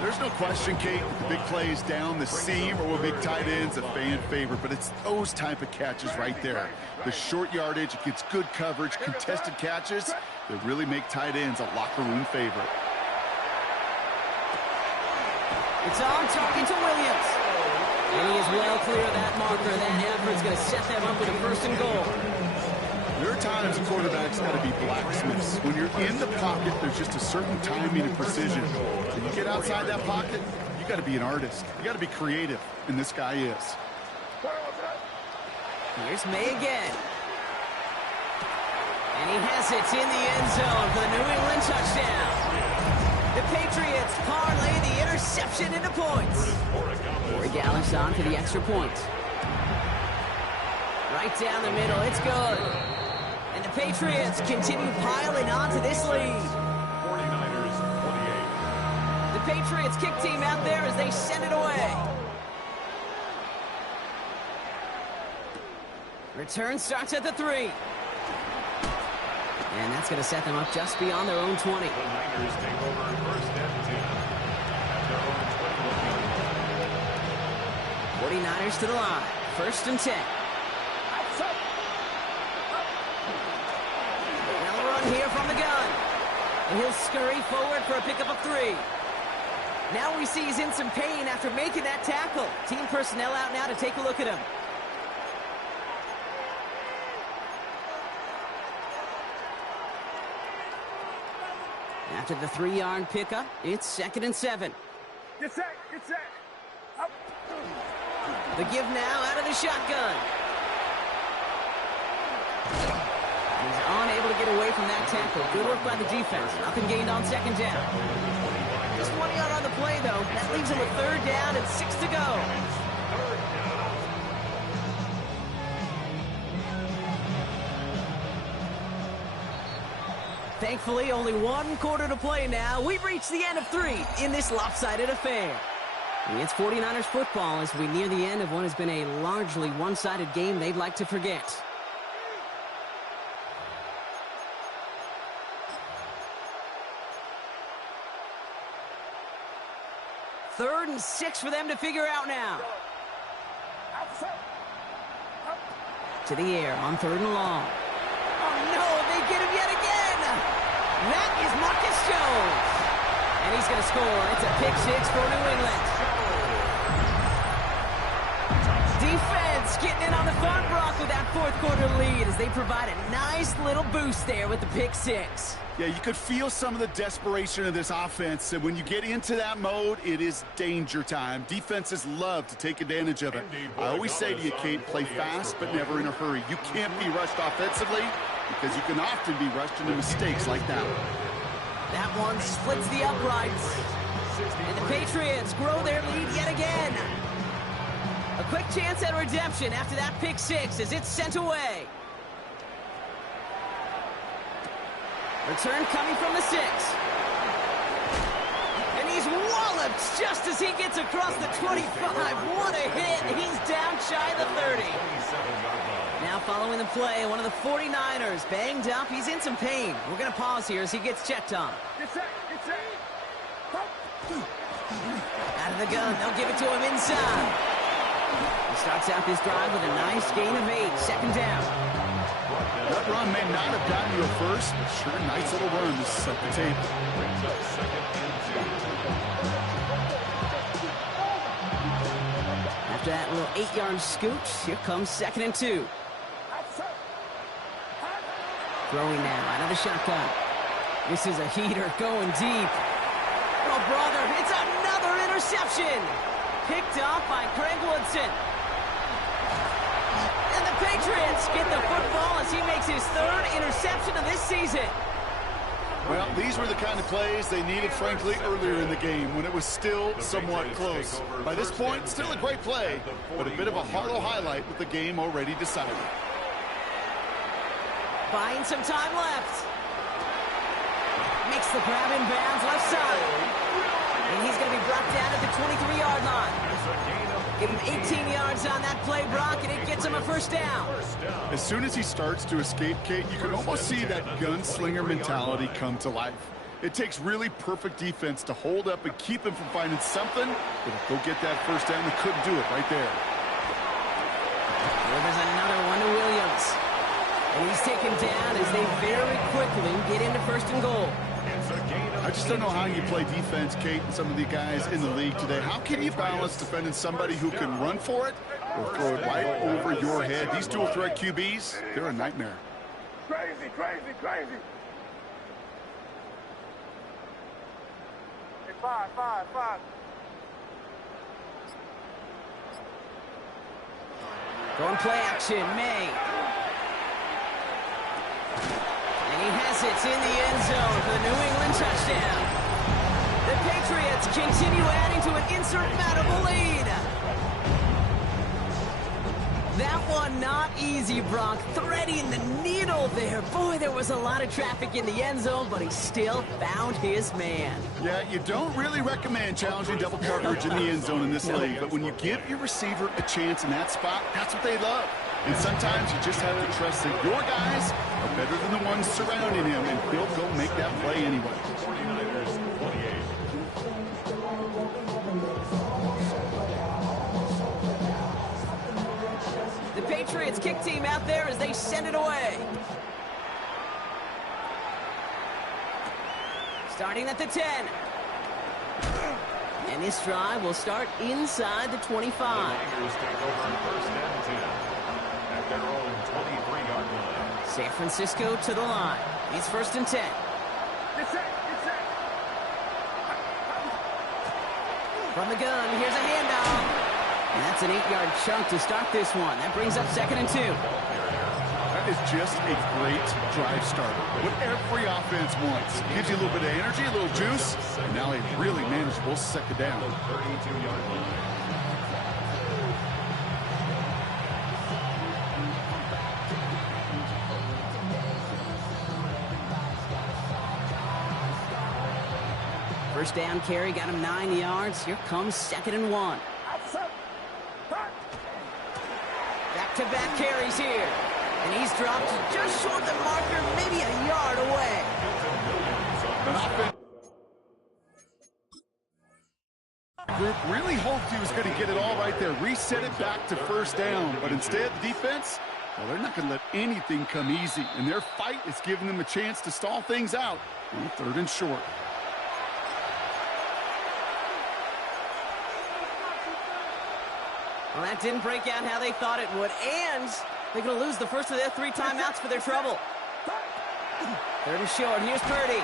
There's no question, Kate, the big plays down the seam or with big tight ends, a fan favorite, but it's those type of catches right there. The short yardage, it gets good coverage, contested catches that really make tight ends a locker room favorite. It's on target to Williams. And he is well clear of that marker. That effort's going to set them up with a first and goal. There are times a quarterback's got to be blacksmiths. When you're in the pocket, there's just a certain timing and precision. When you get outside that pocket, you got to be an artist. You got to be creative, and this guy is. Here's May again. And he has it in the end zone for the New England touchdown. The Patriots parlay the interception into points. Corey Gallups on for the extra point. Right down the middle, it's good. And the Patriots continue piling on to this lead. 49ers 48. The Patriots kick team out there as they send it away. Return starts at the 3. And that's going to set them up just beyond their own 20. The Niners take over first and 10 at their own 20. 49ers to the line. First and 10. Another run here from the gun. And he'll scurry forward for a pickup of 3. Now we see he's in some pain after making that tackle. Team personnel out now to take a look at him. After the 3-yard pickup, it's second and 7. Get set, get set. Up. The give now out of the shotgun. He's unable to get away from that tackle. Good work by the defense. Nothing gained on second down. Just 1 yard on the play, though. That leaves him with third down and 6 to go. Thankfully, only 1 quarter to play now. We've reached the end of 3 in this lopsided affair. It's 49ers football as we near the end of what has been a largely one-sided game they'd like to forget. Third and 6 for them to figure out now. To the air on 3rd and long. Oh, no, they get him yet again. That is Marcus Jones. And he's going to score. It's a pick 6 for New England. Defense getting in on the fun, Brock, with that 4th quarter lead as they provide a nice little boost there with the pick 6. Yeah, you could feel some of the desperation of this offense, and when you get into that mode, it is danger time. Defenses love to take advantage of it. I always say to you, Kate, play fast but never in a hurry. You can't be rushed offensively because you can often be rushed into mistakes like that. That one splits the uprights. And the Patriots grow their lead yet again. A quick chance at redemption after that pick 6 as it's sent away. Return coming from the 6. And he's walloped just as he gets across the 25. What a hit. He's down shy of the 30. Now following the play, one of the 49ers banged up. He's in some pain. We're going to pause here as he gets checked on. Get set, get set. Out of the gun, they'll give it to him inside. He starts out this drive with a nice gain of 8. Second down. That run may not have gotten you a first, but sure, nice little run to set the table. Brings up second and 2. After that little 8-yard scooch, here comes second and 2. Throwing now out of the shotgun. This is a heater going deep. Oh, brother, it's another interception. Picked off by Craig Woodson. And the Patriots get the football as he makes his 3rd interception of this season. Well, these were the kind of plays they needed, frankly, earlier in the game when it was still somewhat close. By this point, still a great play, but a bit of a hollow highlight with the game already decided. Buying some time left. Makes the grab in bounds left side. And he's going to be brought down at the 23-yard line. Give him 18 yards on that play, Brock, and it gets him a first down. As soon as he starts to escape, Kate, you can almost see that gunslinger mentality come to life. It takes really perfect defense to hold up and keep him from finding something, but if they'll get that first down, they couldn't do it right there. There's another one to Williams. And he's taken down as they very quickly get into first and goal. I just don't know how you play defense, Kate, and some of the guys in the league today. How can you balance defending somebody who can run for it or throw it right over your head? These dual threat QBs, they're a nightmare. Crazy, crazy, crazy. Hey, five. Going play action, May. And he has it in the end zone for the New England touchdown. The Patriots continue adding to an insurmountable lead. That one not easy, Brock. Threading the needle there. Boy, there was a lot of traffic in the end zone, but he still found his man. Yeah, you don't really recommend challenging double coverage in the end zone in this league, but when you give your receiver a chance in that spot, that's what they love. And sometimes you just have to trust that your guys are better than the ones surrounding him, and he'll go make that play anyway. 49ers 28. The Patriots kick team out there as they send it away. Starting at the 10. And this drive will start inside the 25. The Niners take over on first and 10 at their own 23-yard line. San Francisco to the line. It's first and 10. Get set. From the gun, here's a handoff. And that's an 8-yard chunk to start this one. That brings up second and 2. That is just a great drive starter. What every offense wants. Gives you a little bit of energy, a little juice, and now a really manageable second down. 32-yard line. First down carry got him 9 yards. Here comes second and 1. Back-to-back carries here. And he's dropped just short of the marker, maybe a yard away. Group really hoped he was going to get it all right there, reset it back to first down, but instead the defense, well, they're not going to let anything come easy, and their fight is giving them a chance to stall things out on third and short. Well, that didn't break out how they thought it would, and they're going to lose the first of their 3 timeouts for their trouble. Third and short, here's Purdy.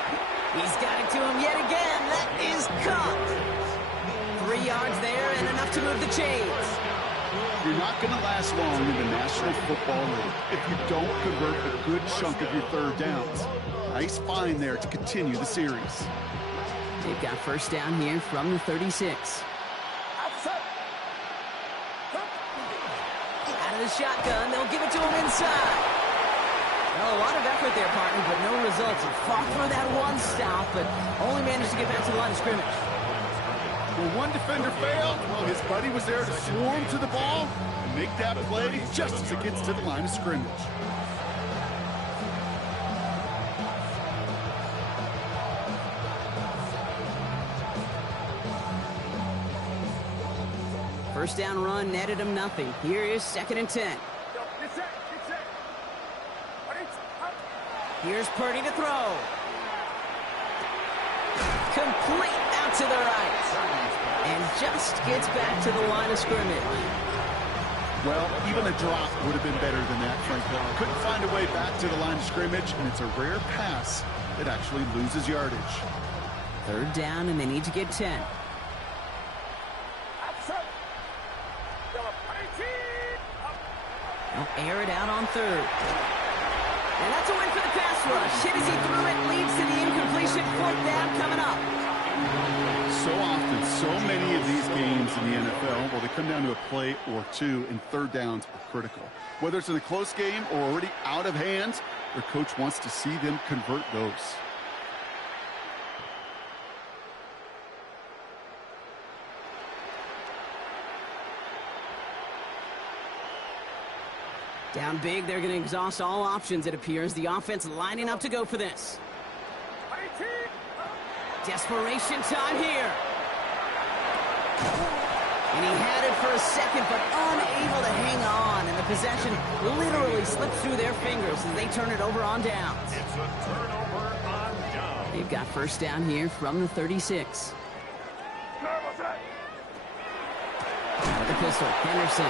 He's got it to him yet again. That is caught. 3 yards there and enough to move the chains. You're not going to last long in the National Football League if you don't convert a good chunk of your third downs. Nice find there to continue the series. They've got first down here from the 36. Out of the shotgun, they'll give it to him inside. Well, a lot of effort there, partner, but no results. He fought for that one stop, but only managed to get back to the line of scrimmage. Well, one defender failed. Well, his buddy was there to swarm to the ball and make that play just as it gets to the line of scrimmage. First down run netted him nothing. Here is second and 10. Here's Purdy to throw. Complete out to the right. And just gets back to the line of scrimmage. Well, even a drop would have been better than that, frankly. Couldn't find a way back to the line of scrimmage, and it's a rare pass that actually loses yardage. Third down, and they need to get 10. They'll air it out on third. And that's a win for the pass rush. Hit as he threw it, leads to the incompletion. 4th down coming up. So often, so many of these games in the NFL, well, they come down to a play or two, and 3rd downs are critical. Whether it's in a close game or already out of hand, their coach wants to see them convert those. Down big, they're going to exhaust all options, it appears. The offense lining up to go for this. Desperation time here. And he had it for a second, but unable to hang on. And the possession literally slipped through their fingers as they turn it over on downs. It's a turnover on down. They've got 1st down here from the 36. Out of the pistol, Henderson.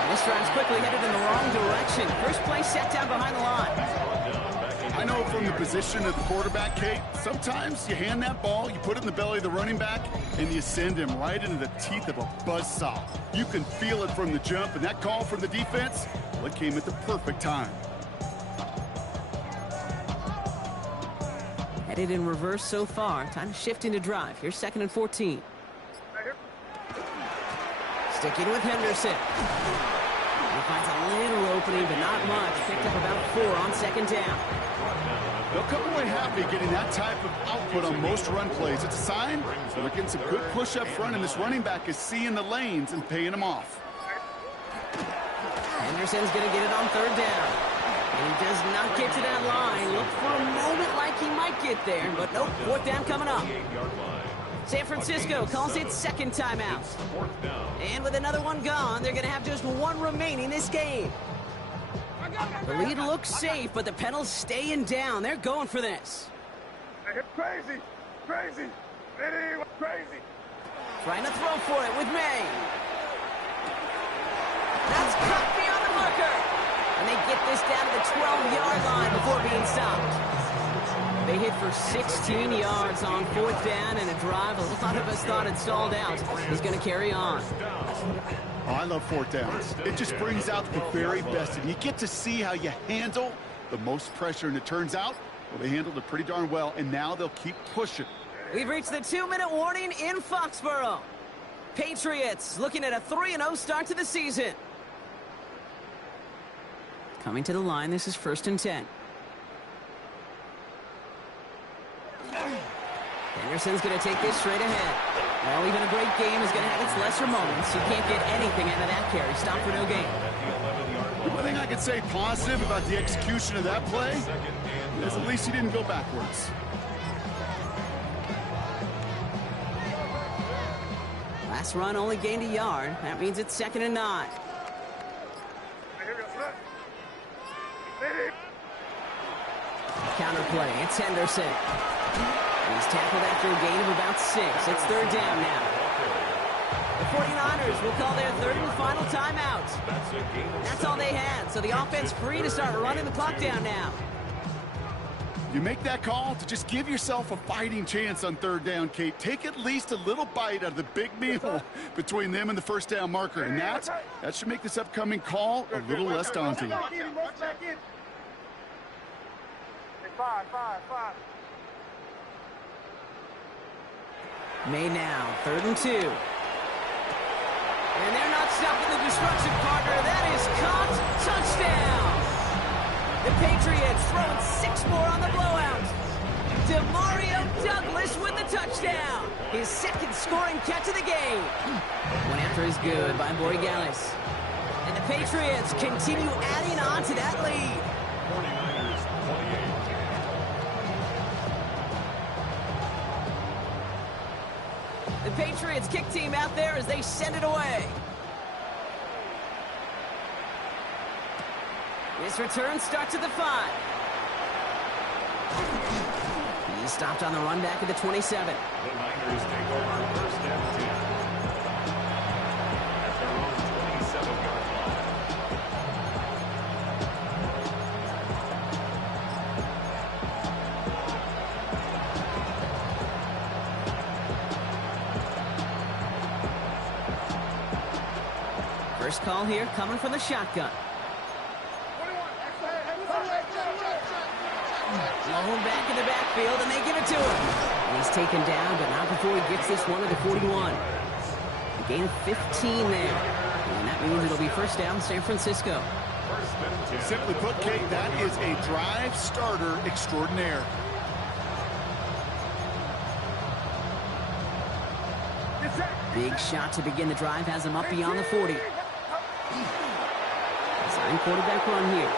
And this drive's quickly headed in the wrong direction. First play set down behind the line. I know from the position of the quarterback, Kate, sometimes you hand that ball, you put it in the belly of the running back, and you send him right into the teeth of a buzzsaw. You can feel it from the jump, and that call from the defense, well, it came at the perfect time. Headed in reverse so far. Time to shift into drive. Here's 2nd and 14. Sticking with Henderson. He finds a little opening, but not much. Picked up about 4 on 2nd down. They'll come away happy getting that type of output on most run plays. It's a sign that they're getting some good push up front, and this running back is seeing the lanes and paying them off. Henderson's going to get it on 3rd down. And he does not get to that line. Looked for a moment like he might get there, but nope, 4th down coming up. San Francisco calls it 2nd timeout. And with another one gone, they're going to have just 1 remaining this game. The lead looks safe, but the penalties staying down. They're going for this. Crazy, crazy, crazy. Trying to throw for it with May. That's cut beyond the marker. And they get this down to the 12-yard line before being stopped. They hit for 16 yards on 4th down, and a drive a lot of us thought had stalled out is going to carry on. Oh, I love 4th downs. It just brings out the very best, and you get to see how you handle the most pressure, and it turns out, well, they handled it pretty darn well, and now they'll keep pushing. We've reached the 2-minute warning in Foxborough. Patriots looking at a 3-0 start to the season. Coming to the line, this is 1st and 10. Henderson's going to take this straight ahead. Well, even a great game is going to have its lesser moments. You can't get anything out of that carry. Stop for no gain. The one thing I could say positive about the execution of that play is at least he didn't go backwards. Last run only gained a yard. That means it's 2nd and 9. Counter play. It's Henderson. He's tackled after a gain of about 6. It's 3rd down now. The 49'ers will call their 3rd and final timeout. That's all they had, so the offense free to start running the clock down now. You make that call to just give yourself a fighting chance on 3rd down, Kate. Take at least a little bite out of the big meal between them and the 1st down marker, and that should make this upcoming call a little less daunting. Five. May now, 3rd and 2. And they're not stopping the destruction, partner. That is caught. Touchdown. The Patriots throwing 6 more on the blowout. Demario Douglas with the touchdown. His 2nd scoring catch of the game. One after is good by Borregales. And the Patriots continue adding on to that lead. 49ers 28. The Patriots kick team out there as they send it away. This return starts at the 5. He's stopped on the run back at the 27. The Niners take over 1st and 10. At their own 27-yard line. First call here coming from the shotgun. backfield, and they give it to him. And he's taken down, but not before he gets this one to the 41. A gain of 15 there. And that means it'll be first down San Francisco. Simply put, Kate, that is a drive starter extraordinaire. Big shot to begin the drive has him up beyond the 40. Sign quarterback run here.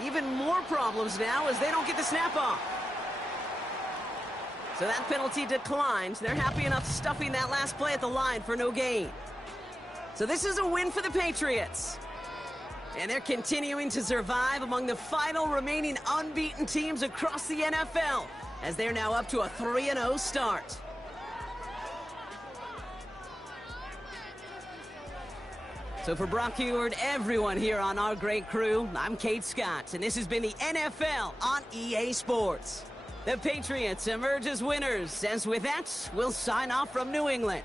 Even more problems now as they don't get the snap off. So that penalty declines. They're happy enough stuffing that last play at the line for no gain. So this is a win for the Patriots. And they're continuing to survive among the final remaining unbeaten teams across the NFL as they're now up to a 3-0 start. So for Brock Heward, everyone here on our great crew, I'm Kate Scott, and this has been the NFL on EA Sports. The Patriots emerge as winners, as with that, we'll sign off from New England.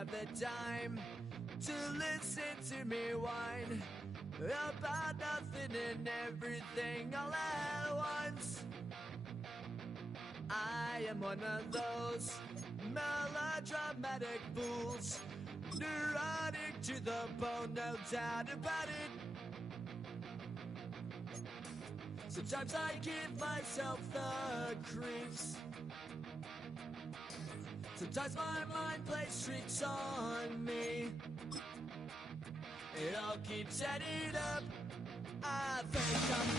have the time to listen to me whine about nothing and everything all at once. I am one of those melodramatic fools, neurotic to the bone, no doubt about it. Sometimes I give myself the creeps. Sometimes my mind plays tricks on me. It all keeps adding up. I think I'm